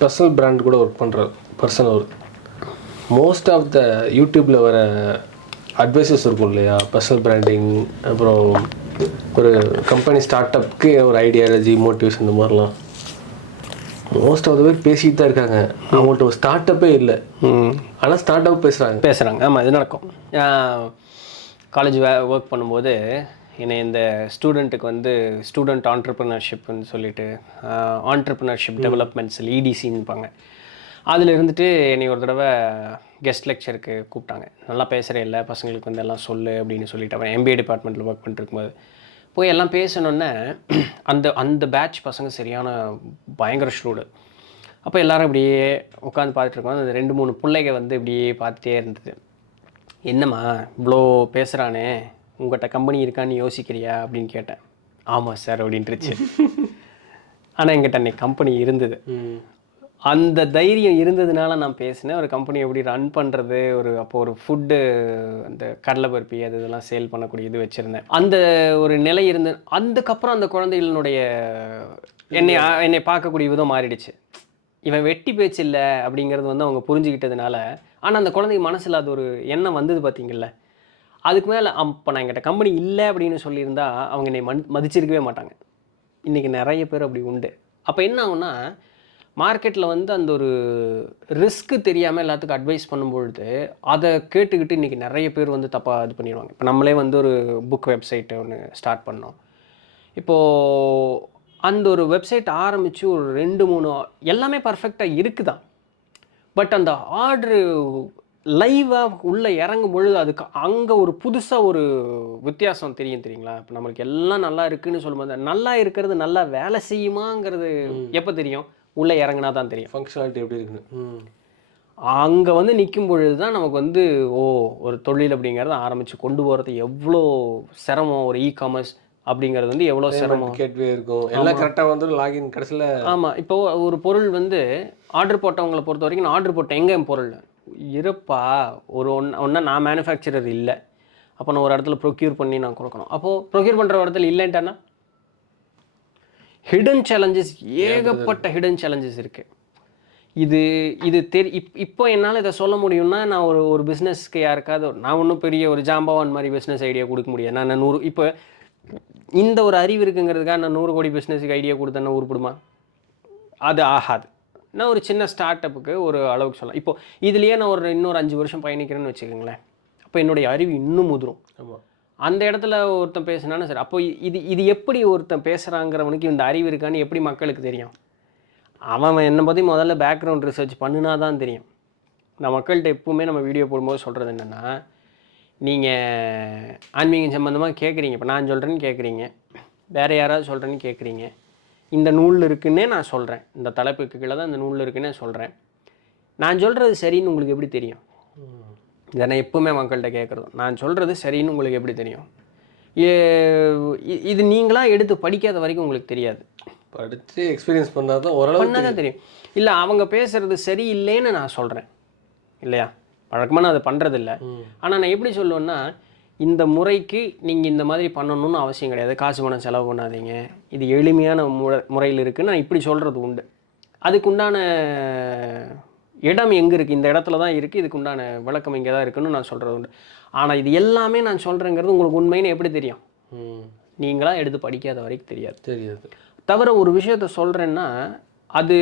பர்சனல் பிராண்ட் கூட ஒர்க் பண்ணுற பர்சன். அவர் மோஸ்ட் ஆஃப் த யூடியூப்பில் வர அட்வைசஸ் இருக்கும் இல்லையா, பர்சனல் பிராண்டிங், அப்புறம் ஒரு கம்பெனி ஸ்டார்ட் அப்புக்கு ஒரு ஐடியாலஜி மோட்டிவேஷன் இந்த மாதிரிலாம் மோஸ்ட் ஆஃப் த பேர் பேசிட்டு தான் இருக்காங்க. அவங்கள்ட்ட ஒரு ஸ்டார்ட் அப்பே இல்லை, ஆனால் ஸ்டார்ட் அப் பேசுகிறாங்க. ஆமாம், இது நடக்கும். காலேஜ் ஒர்க் பண்ணும்போது என்னை இந்த ஸ்டூடெண்ட்டுக்கு வந்து ஸ்டூடெண்ட் ஆண்டர்ப்ரினர்ஷிப்னு சொல்லிட்டு ஆண்டர்ப்ரினர்ஷிப் டெவலப்மெண்ட்ஸில் இடிசின்னுப்பாங்க. அதில் இருந்துட்டு என்னை ஒரு தடவை கெஸ்ட் லெக்சருக்கு கூப்பிட்டாங்க. நல்லா பேசுகிறே இல்லை, பசங்களுக்கு வந்து எல்லாம் சொல்லு அப்படின்னு சொல்லிட்டு. அவன் MBA டிபார்ட்மெண்ட்டில் ஒர்க் பண்ணிட்டுருக்கும்போது போய் எல்லாம் பேசணுன்னே அந்த அந்த பேட்ச் பசங்க சரியான பயங்கர ஷூடு. அப்போ எல்லோரும் இப்படியே உட்காந்து பார்த்துட்ருக்கோம். அந்த 2-3 பிள்ளைங்க வந்து இப்படியே பார்த்துட்டே இருந்தது. என்னம்மா இவ்வளோ பேசுகிறானே, உங்கள்கிட்ட கம்பெனி இருக்கான்னு யோசிக்கிறியா அப்படின்னு கேட்டேன். ஆமாம் சார் அப்படின்ட்டுருச்சு. ஆனால் எங்கிட்ட அன்றைக்கி கம்பெனி இருந்தது. அந்த தைரியம் இருந்ததுனால நான் பேசினேன். ஒரு கம்பெனி எப்படி ரன் பண்ணுறது, அப்போ ஒரு ஃபுட்டு அந்த கடலை பருப்பி இதெல்லாம் சேல் பண்ணக்கூடிய இது வச்சுருந்தேன். அந்த ஒரு நிலை இருந்தது. அதுக்கப்புறம் அந்த குழந்தைகளினுடைய என்னை பார்க்கக்கூடிய விதம் மாறிடுச்சு. இவன் வெட்டி பேச்சு இல்லை அப்படிங்கிறது வந்து அவங்க புரிஞ்சுக்கிட்டதுனால. ஆனால் அந்த குழந்தைங்க மனசில் அது ஒரு எண்ணம் வந்தது பார்த்தீங்கல்ல. அதுக்கு மேலே அப்போ நான் என்கிட்ட கம்பெனி இல்லை அப்படின்னு சொல்லியிருந்தா அவங்க என்னை மதிச்சிருக்கவே மாட்டாங்க. இன்றைக்கி நிறைய பேர் அப்படி உண்டு. அப்போ என்ன ஆகும்னா, மார்க்கெட்டில் வந்து அந்த ஒரு ரிஸ்க்கு தெரியாமல் எல்லாத்துக்கும் அட்வைஸ் பண்ணும்பொழுது அதை கேட்டுக்கிட்டு இன்றைக்கி நிறைய பேர் வந்து தப்பாக இது பண்ணிடுவாங்க. இப்போ நம்மளே வந்து ஒரு புக் வெப்சைட்டை ஒன்று ஸ்டார்ட் பண்ணோம். இப்போது அந்த ஒரு வெப்சைட் ஆரம்பித்து ஒரு 2-3 எல்லாமே பர்ஃபெக்டாக இருக்குதான். பட் அந்த ஆர்டரு லைவாக உள்ளே இறங்கும் பொழுது அதுக்கு அங்கே ஒரு புதுசாக ஒரு வித்தியாசம் தெரியுங்களா? இப்போ நம்மளுக்கு எல்லாம் நல்லா இருக்குதுன்னு சொல்லும்போது நல்லா இருக்கிறது நல்லா வேலை செய்யுமாங்கிறது எப்போ தெரியும்? உள்ளே இறங்கினா தான் தெரியும் ஃபங்க்ஷனாலிட்டி எப்படி இருக்குன்னு. அங்கே வந்து நிற்கும் பொழுது தான் நமக்கு வந்து ஒரு தொழில் அப்படிங்கிறத ஆரம்பித்து கொண்டு போகிறது எவ்வளோ சிரமம். ஒரு காமர்ஸ் அப்படிங்கிறது வந்து எவ்வளோ சிரமம் கேட்வே இருக்கும். எல்லாம் கரெக்டாக வந்து லாகின் கடைசியில். ஆமாம், இப்போ ஒரு பொருள் வந்து ஆர்டர் போட்டவங்களை பொறுத்த வரைக்கும் நான் ஆர்டர் போட்டேன், எங்கே என் பொருள் இருப்பா ஒன்றா நான் மேனுஃபேக்சரர் இல்லை. அப்போ நான் ஒரு இடத்துல ப்ரொக்யூர் பண்ணி நான் கொடுக்கணும். அப்போது ப்ரொக்யூர் பண்ணுற இடத்துல இல்லைன்ட்டானா ஹிடன் சேலஞ்சஸ், ஏகப்பட்ட ஹிடன் சேலஞ்சஸ் இருக்குது. இது இப்போ என்னால் இதை சொல்ல முடியும்னா நான் ஒரு பிஸ்னஸ்க்கு யாருக்காவது நான் ஒன்றும் பெரிய ஒரு ஜாம்பவான் மாதிரி பிஸ்னஸ் ஐடியா கொடுக்க முடியாது. நான் 100 இப்போ இந்த ஒரு அறிவு இருக்குங்கிறதுக்காக நான் 100 கோடி பிஸ்னஸுக்கு ஐடியா கொடுத்தேன்னா உருப்படுமா? அது ஆகாது. நான் ஒரு சின்ன ஸ்டார்ட் அப்புக்கு ஒரு அளவுக்கு சொல்லலாம். இப்போது இதுலேயே நான் இன்னொரு 5 வருஷம் பயணிக்கிறேன்னு வச்சுக்கோங்களேன். அப்போ என்னுடைய அறிவு இன்னும் முதிரும். ஆமாம், அந்த இடத்துல ஒருத்தன் பேசுனானே சரி. அப்போ இது எப்படி ஒருத்தன் பேசுகிறாங்கிறவனுக்கு இந்த அறிவு இருக்கான்னு எப்படி மக்களுக்கு தெரியும்? அவன் என்னை பற்றி முதல்ல பேக்ரவுண்ட் ரிசர்ச் பண்ணினா தான் தெரியும். நான் மக்கள்கிட்ட எப்பவுமே நம்ம வீடியோ போடும்போது சொல்கிறது என்னென்னா, நீங்கள் ஆன்மீகம் சம்மந்தமாக கேட்குறீங்க, இப்போ நான் சொல்கிறேன்னு கேட்குறீங்க, வேறு யாராவது சொல்கிறேன்னு கேட்குறீங்க. இந்த நூல் இருக்குன்னே நான் சொல்கிறேன், இந்த தலைப்புக்கு கீழே தான் இந்த நூல் இருக்குன்னே சொல்கிறேன். நான் சொல்கிறது சரின்னு உங்களுக்கு எப்படி தெரியும்? இதை நான் எப்பவுமே மக்கள்கிட்ட கேட்குறதும், நான் சொல்கிறது சரின்னு உங்களுக்கு எப்படி தெரியும்? இது நீங்களாக எடுத்து படிக்காத வரைக்கும் உங்களுக்கு தெரியாது. படித்து எக்ஸ்பீரியன்ஸ் பண்ணால் தான் ஓரளவு தெரியும். இல்லை அவங்க பேசுகிறது சரியில்லைன்னு நான் சொல்கிறேன் இல்லையா? வழக்கமாக நான் அதை பண்ணுறதில்ல. ஆனால் நான் எப்படி சொல்லுவேன்னா, இந்த முறைக்கு நீங்கள் இந்த மாதிரி பண்ணணும்னு அவசியம் கிடையாது, காசு பணம் செலவு பண்ணாதீங்க, இது எளிமையான முறையில் இருக்குதுன்னு நான் இப்படி சொல்கிறது உண்டு. அதுக்குண்டான இடம் எங்கே இருக்குது, இந்த இடத்துல தான் இருக்குது, இதுக்கு உண்டான விளக்கம் இங்கே தான் இருக்குன்னு நான் சொல்கிறது உண்டு. ஆனால் இது எல்லாமே நான் சொல்கிறேங்கிறது உங்களுக்கு உண்மைன்னு எப்படி தெரியும்? நீங்களாக எடுத்து படிக்காத வரைக்கும் தெரியாது. தவிர ஒரு விஷயத்த சொல்கிறேன்னா அது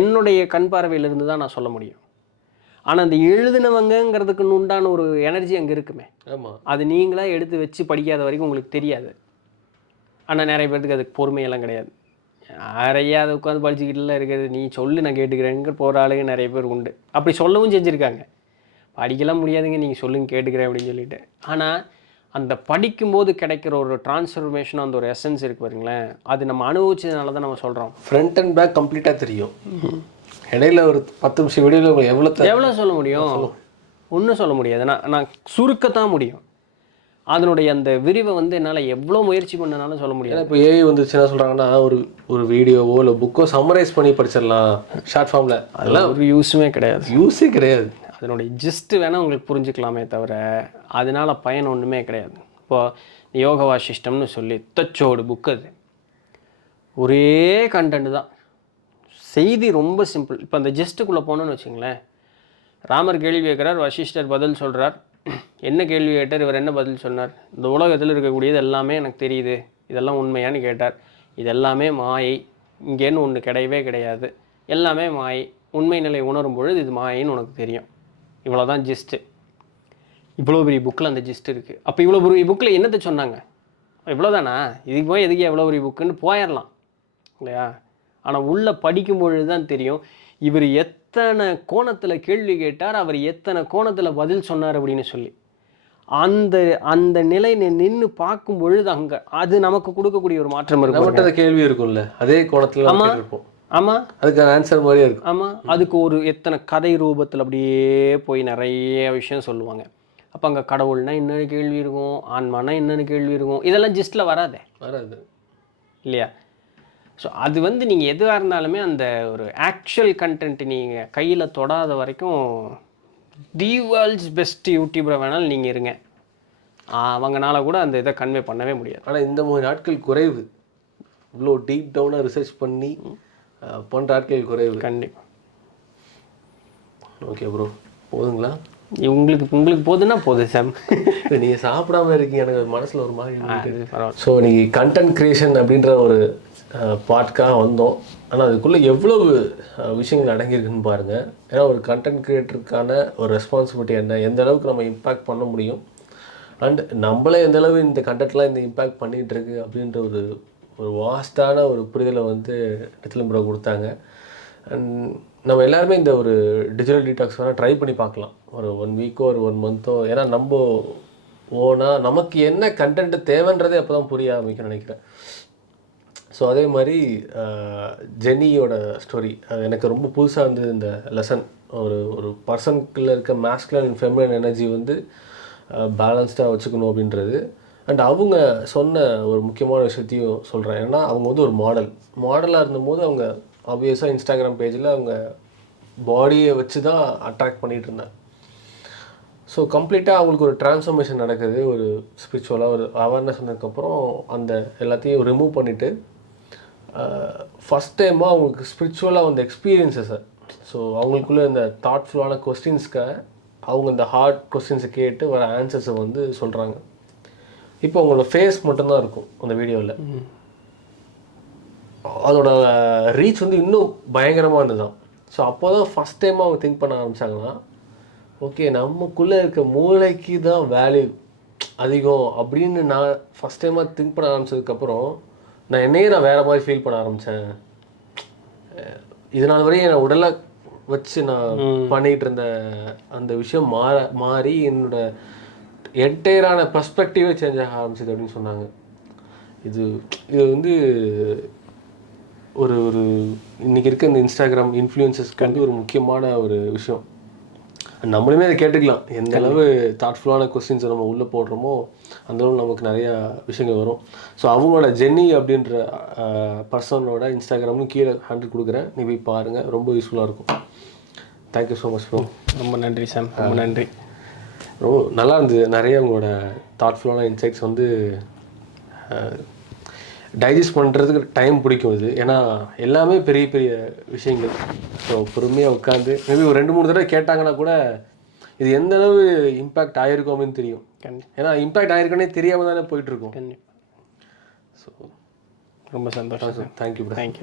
என்னுடைய கண் பார்வையிலிருந்து தான் நான் சொல்ல முடியும். ஆனால் அந்த எழுதினவங்கிறதுக்கு உண்டான ஒரு எனர்ஜி அங்கே இருக்குமே, அது நீங்களாக எடுத்து வச்சு படிக்காத வரைக்கும் உங்களுக்கு தெரியாது. ஆனால் நிறைய பேருக்கு அதுக்கு பொறுமையெல்லாம் கிடையாது. நிறையா அதை உட்காந்து படிச்சுக்கிட்டுலாம் இருக்கிறது, நீ சொல்லு நான் கேட்டுக்கிறேங்கிற போகிற ஆளுங்க நிறைய பேர் உண்டு. அப்படி சொல்லவும் செஞ்சுருக்காங்க. படிக்கலாம் முடியாதுங்க, நீங்கள் சொல்லுங்க கேட்டுக்கிறேன் அப்படின்னு சொல்லிட்டு. ஆனால் அந்த படிக்கும்போது கிடைக்கிற ஒரு டிரான்ஸ்ஃபர்மேஷன், அந்த ஒரு எசன்ஸ் இருக்குது பாருங்களேன், அது நம்ம அனுபவிச்சதுனால தான் நம்ம சொல்கிறோம். ஃப்ரண்ட் அண்ட் பேக் கம்ப்ளீட்டாக தெரியும். இடையில ஒரு 10 நிமிஷம் வீடியோவில் எவ்வளோ சொல்ல முடியும்? ஒன்றும் சொல்ல முடியாது. நான் சுருக்கத்தான் முடியும். அதனுடைய அந்த விரிவை வந்து என்னால் எவ்வளோ முயற்சி பண்ணனாலும் சொல்ல முடியாது. இப்போ ஏஐ வந்துச்சுன்னா சொல்கிறாங்கன்னா ஒரு வீடியோவோ இல்லை புக்கோ சம்மரைஸ் பண்ணி படிச்சிடலாம் ஷார்ட் ஃபார்மில். அதெல்லாம் ஒரு யூஸே கிடையாது. அதனுடைய ஜிஸ்ட்டு வேணால் உங்களுக்கு புரிஞ்சுக்கலாமே தவிர அதனால் பயன் ஒன்றுமே கிடையாது. இப்போது யோகா வாசிஷ்டம்னு சொல்லி தச்சோடு புக்கு, அது ஒரே கண்டென்ட் தான், செய்தி ரொம்ப சிம்பிள். இப்போ அந்த ஜிஸ்ட்டுக்குள்ளே போகணுன்னு வச்சுங்களேன், ராமர் கேள்வி கேட்குறார், வசிஷ்டர் பதில் சொல்கிறார், என்ன கேள்வி கேட்டார், இவர் என்ன பதில் சொன்னார்? இந்த உலகத்தில் இருக்கக்கூடியது எல்லாமே எனக்கு தெரியுது, இதெல்லாம் உண்மையான்னு கேட்டார். இது எல்லாமே மாயை, இங்கேன்னு ஒன்று கிடையவே கிடையாது, எல்லாமே மாயை, உண்மை நிலை உணரும் பொழுது இது மாயின்னு உனக்கு தெரியும். இவ்வளோதான் ஜிஸ்ட்டு. இவ்வளோ பெரிய புக்கில் அந்த ஜிஸ்ட் இருக்குது. அப்போ இவ்வளோ பெரிய புக்கில் என்னத்தை சொன்னாங்க? இவ்வளோதானா? இதுக்கு போய் எதுக்கு எவ்வளோ பெரிய புக்குன்னு போயிடலாம் இல்லையா? ஆனால் உள்ளே படிக்கும் பொழுது தான் தெரியும் இவர் எத்தனை கோணத்தில் கேள்வி கேட்டார், அவர் எத்தனை கோணத்தில் பதில் சொன்னார் அப்படின்னு சொல்லி. அந்த அந்த நிலை நின்று பார்க்கும் பொழுது அங்கே அது நமக்கு கொடுக்கக்கூடிய ஒரு மாற்றம் இருக்கும். நம்மகிட்ட கேள்வி இருக்கும்ல, அதே கோணத்தில் இருப்போம். ஆமாம், அதுக்கு ஆன்சர் மாதிரியே இருக்கும். ஆமாம், அதுக்கு ஒரு எத்தனை கதை ரூபத்தில் அப்படியே போய் நிறைய விஷயம் சொல்லுவாங்க. அப்போ அங்கே கடவுள்னா என்னென்ன கேள்வி இருக்கும், ஆன்மானா என்னென்ன கேள்வி இருக்கும், இதெல்லாம் ஜிஸ்டில் வராது இல்லையா? ஸோ அது வந்து நீங்கள் எதுவாக இருந்தாலுமே அந்த ஒரு ஆக்சுவல் கண்டென்ட் நீங்கள் கையில் தொடாத வரைக்கும் தி வேர்ல்ட்ஸ் பெஸ்ட் யூடியூபரை வேணாலும் நீங்கள் இருங்க, அவங்கனால கூட அந்த இதை கன்வே பண்ணவே முடியாது. ஆனால் இந்த மாதிரி நாட்கள் குறைவு, இவ்வளோ டீப் டவுனாக ரிசர்ச் பண்ணி பண்ணுற ஆட்கள் குறைவு. கண்டிப்பாக. ஓகே ப்ரோ, போதுங்களா? உங்களுக்கு போதுன்னா போதும் சாம். நீங்கள் சாப்பிடாம இருக்கீங்க, எனக்கு மனசில் ஒரு மாதிரி பரவாயில்ல. ஸோ நீங்கள் கண்டென்ட் க்ரியேஷன் அப்படின்ற ஒரு பாட்காக வந்தோம். ஆனால் அதுக்குள்ளே எவ்வளவு விஷயங்கள் அடங்கியிருக்குன்னு பாருங்கள். ஏன்னா ஒரு கண்டென்ட் க்ரியேட்டருக்கான ஒரு ரெஸ்பான்சிபிலிட்டி என்ன, எந்த அளவுக்கு நம்ம இம்பேக்ட் பண்ண முடியும், அண்ட் நம்மளே எந்த அளவு இந்த கண்டென்ட்லாம் இந்த இம்பேக்ட் பண்ணிகிட்டு இருக்கு அப்படின்ற ஒரு ஒரு வாஸ்டான ஒரு புரிதலை வந்து நித்திலம் கொடுத்தாங்க. அண்ட் நம்ம எல்லாருமே இந்த ஒரு டிஜிட்டல் டீடாக்ஸ் வேணால் ட்ரை பண்ணி பார்க்கலாம், ஒரு 1 வீக்கோ ஒரு 1 மந்த்தோ. ஏன்னா நம்ம ஓனாக நமக்கு என்ன கண்டென்ட்டு தேவைன்றதே அப்போ தான் புரிய ஆரம்பிக்கும்னு நினைக்கிறேன். ஸோ அதே மாதிரி ஜெனியோட ஸ்டோரி அது எனக்கு ரொம்ப புதுசாக இருந்தது. இந்த லெசன் ஒரு ஒரு பர்சனுக்குள்ளே இருக்க மேஸ்குலன் அண்ட் ஃபெமினன் எனர்ஜி வந்து பேலன்ஸ்டாக வச்சுக்கணும் அப்படின்றது. அண்ட் அவங்க சொன்ன ஒரு முக்கியமான விஷயத்தையும் சொல்கிறேன். ஏன்னா அவங்க வந்து ஒரு மாடலாக இருந்தபோது அவங்க ஆப்வியஸாக இன்ஸ்டாகிராம் பேஜில் அவங்க பாடியை வச்சு தான் அட்ராக்ட் பண்ணிகிட்டு இருந்தேன். ஸோ கம்ப்ளீட்டாக அவங்களுக்கு ஒரு ட்ரான்ஸ்ஃபர்மேஷன் நடக்குது, ஒரு ஸ்பிரிச்சுவலாக ஒரு அவேர்னஸ் வந்ததுக்கப்புறம் அந்த எல்லாத்தையும் ரிமூவ் பண்ணிவிட்டு ஃபஸ்ட் டைமாக அவங்களுக்கு ஸ்பிரிச்சுவலாக வந்த எக்ஸ்பீரியன்ஸஸை, ஸோ அவங்களுக்குள்ளே இந்த தாட்ஃபுல்லான கொஸ்டின்ஸ்க்கு அவங்க இந்த ஹார்ட் கொஸ்டின்ஸை கேட்டு வர ஆன்சர்ஸை வந்து சொல்கிறாங்க. இப்போ அவங்களோட ஃபேஸ் மட்டும்தான் இருக்கும் அந்த வீடியோவில். அதோட ரீச் வந்து இன்னும் பயங்கரமாக இருந்ததுதான். ஸோ அப்போ தான் ஃபஸ்ட் டைமாக அவங்க திங்க் பண்ண ஆரம்பித்தாங்கன்னா, ஓகே நமக்குள்ளே இருக்க மூளைக்கு தான் வேல்யூ அதிகம் அப்படின்னு நான் ஃபஸ்ட் டைமாக திங்க் பண்ண ஆரம்பித்ததுக்கப்புறம் நான் என்னையே நான் வேறு மாதிரி ஃபீல் பண்ண ஆரம்பித்தேன். இதனால் வரையும் என் உடலை வச்சு நான் பண்ணிகிட்டு இருந்த அந்த விஷயம் மாறி என்னோடய என்டையரான பெர்ஸ்பெக்டிவே சேஞ்ச் ஆக ஆரம்பிச்சிது அப்படின்னு சொன்னாங்க. இது வந்து ஒரு ஒரு இன்றைக்கி இருக்க இந்த இன்ஸ்டாகிராம் இன்ஃப்ளூயன்சஸ்க்கு வந்து ஒரு முக்கியமான ஒரு விஷயம். நம்மளுமே அதை கேட்டுக்கலாம், எந்த அளவு தாட்ஃபுல்லான கொஸ்டின்ஸை நம்ம உள்ளே போடுறோமோ அந்தளவு நமக்கு நிறையா விஷயங்கள் வரும். ஸோ அவங்களோட ஜென்னி அப்படின்ற பர்சனோட இன்ஸ்டாகிராமும் கீழே ஹேண்டில் கொடுக்குறேன், நீ போய் பாருங்கள், ரொம்ப யூஸ்ஃபுல்லாக இருக்கும். Thank you so much bro. ரொம்ப நன்றி சாம், ரொம்ப நன்றி. ரொம்ப நல்லா இருந்தது. நிறைய உங்களோட தாட்ஃபுல்லான இன்சைட்ஸ் வந்து டைஜஸ்ட் பண்ணுறதுக்கு டைம் பிடிக்கும் இது. ஏன்னா எல்லாமே பெரிய பெரிய விஷயங்கள். ஸோ பொறுமையாக உட்காந்து மேபி ஒரு 2-3 தடவை கேட்டாங்கன்னா கூட இது எந்த அளவு இம்பேக்ட் ஆகிருக்கும் அப்படின்னு தெரியும். ஏன்னா இம்பேக்ட் ஆகிருக்கோன்னே தெரியாமல் தானே போயிட்டுருக்கோம். கண்டிப்பாக. ஸோ ரொம்ப சந்தோஷம். தேங்க்யூ. தேங்க்யூ.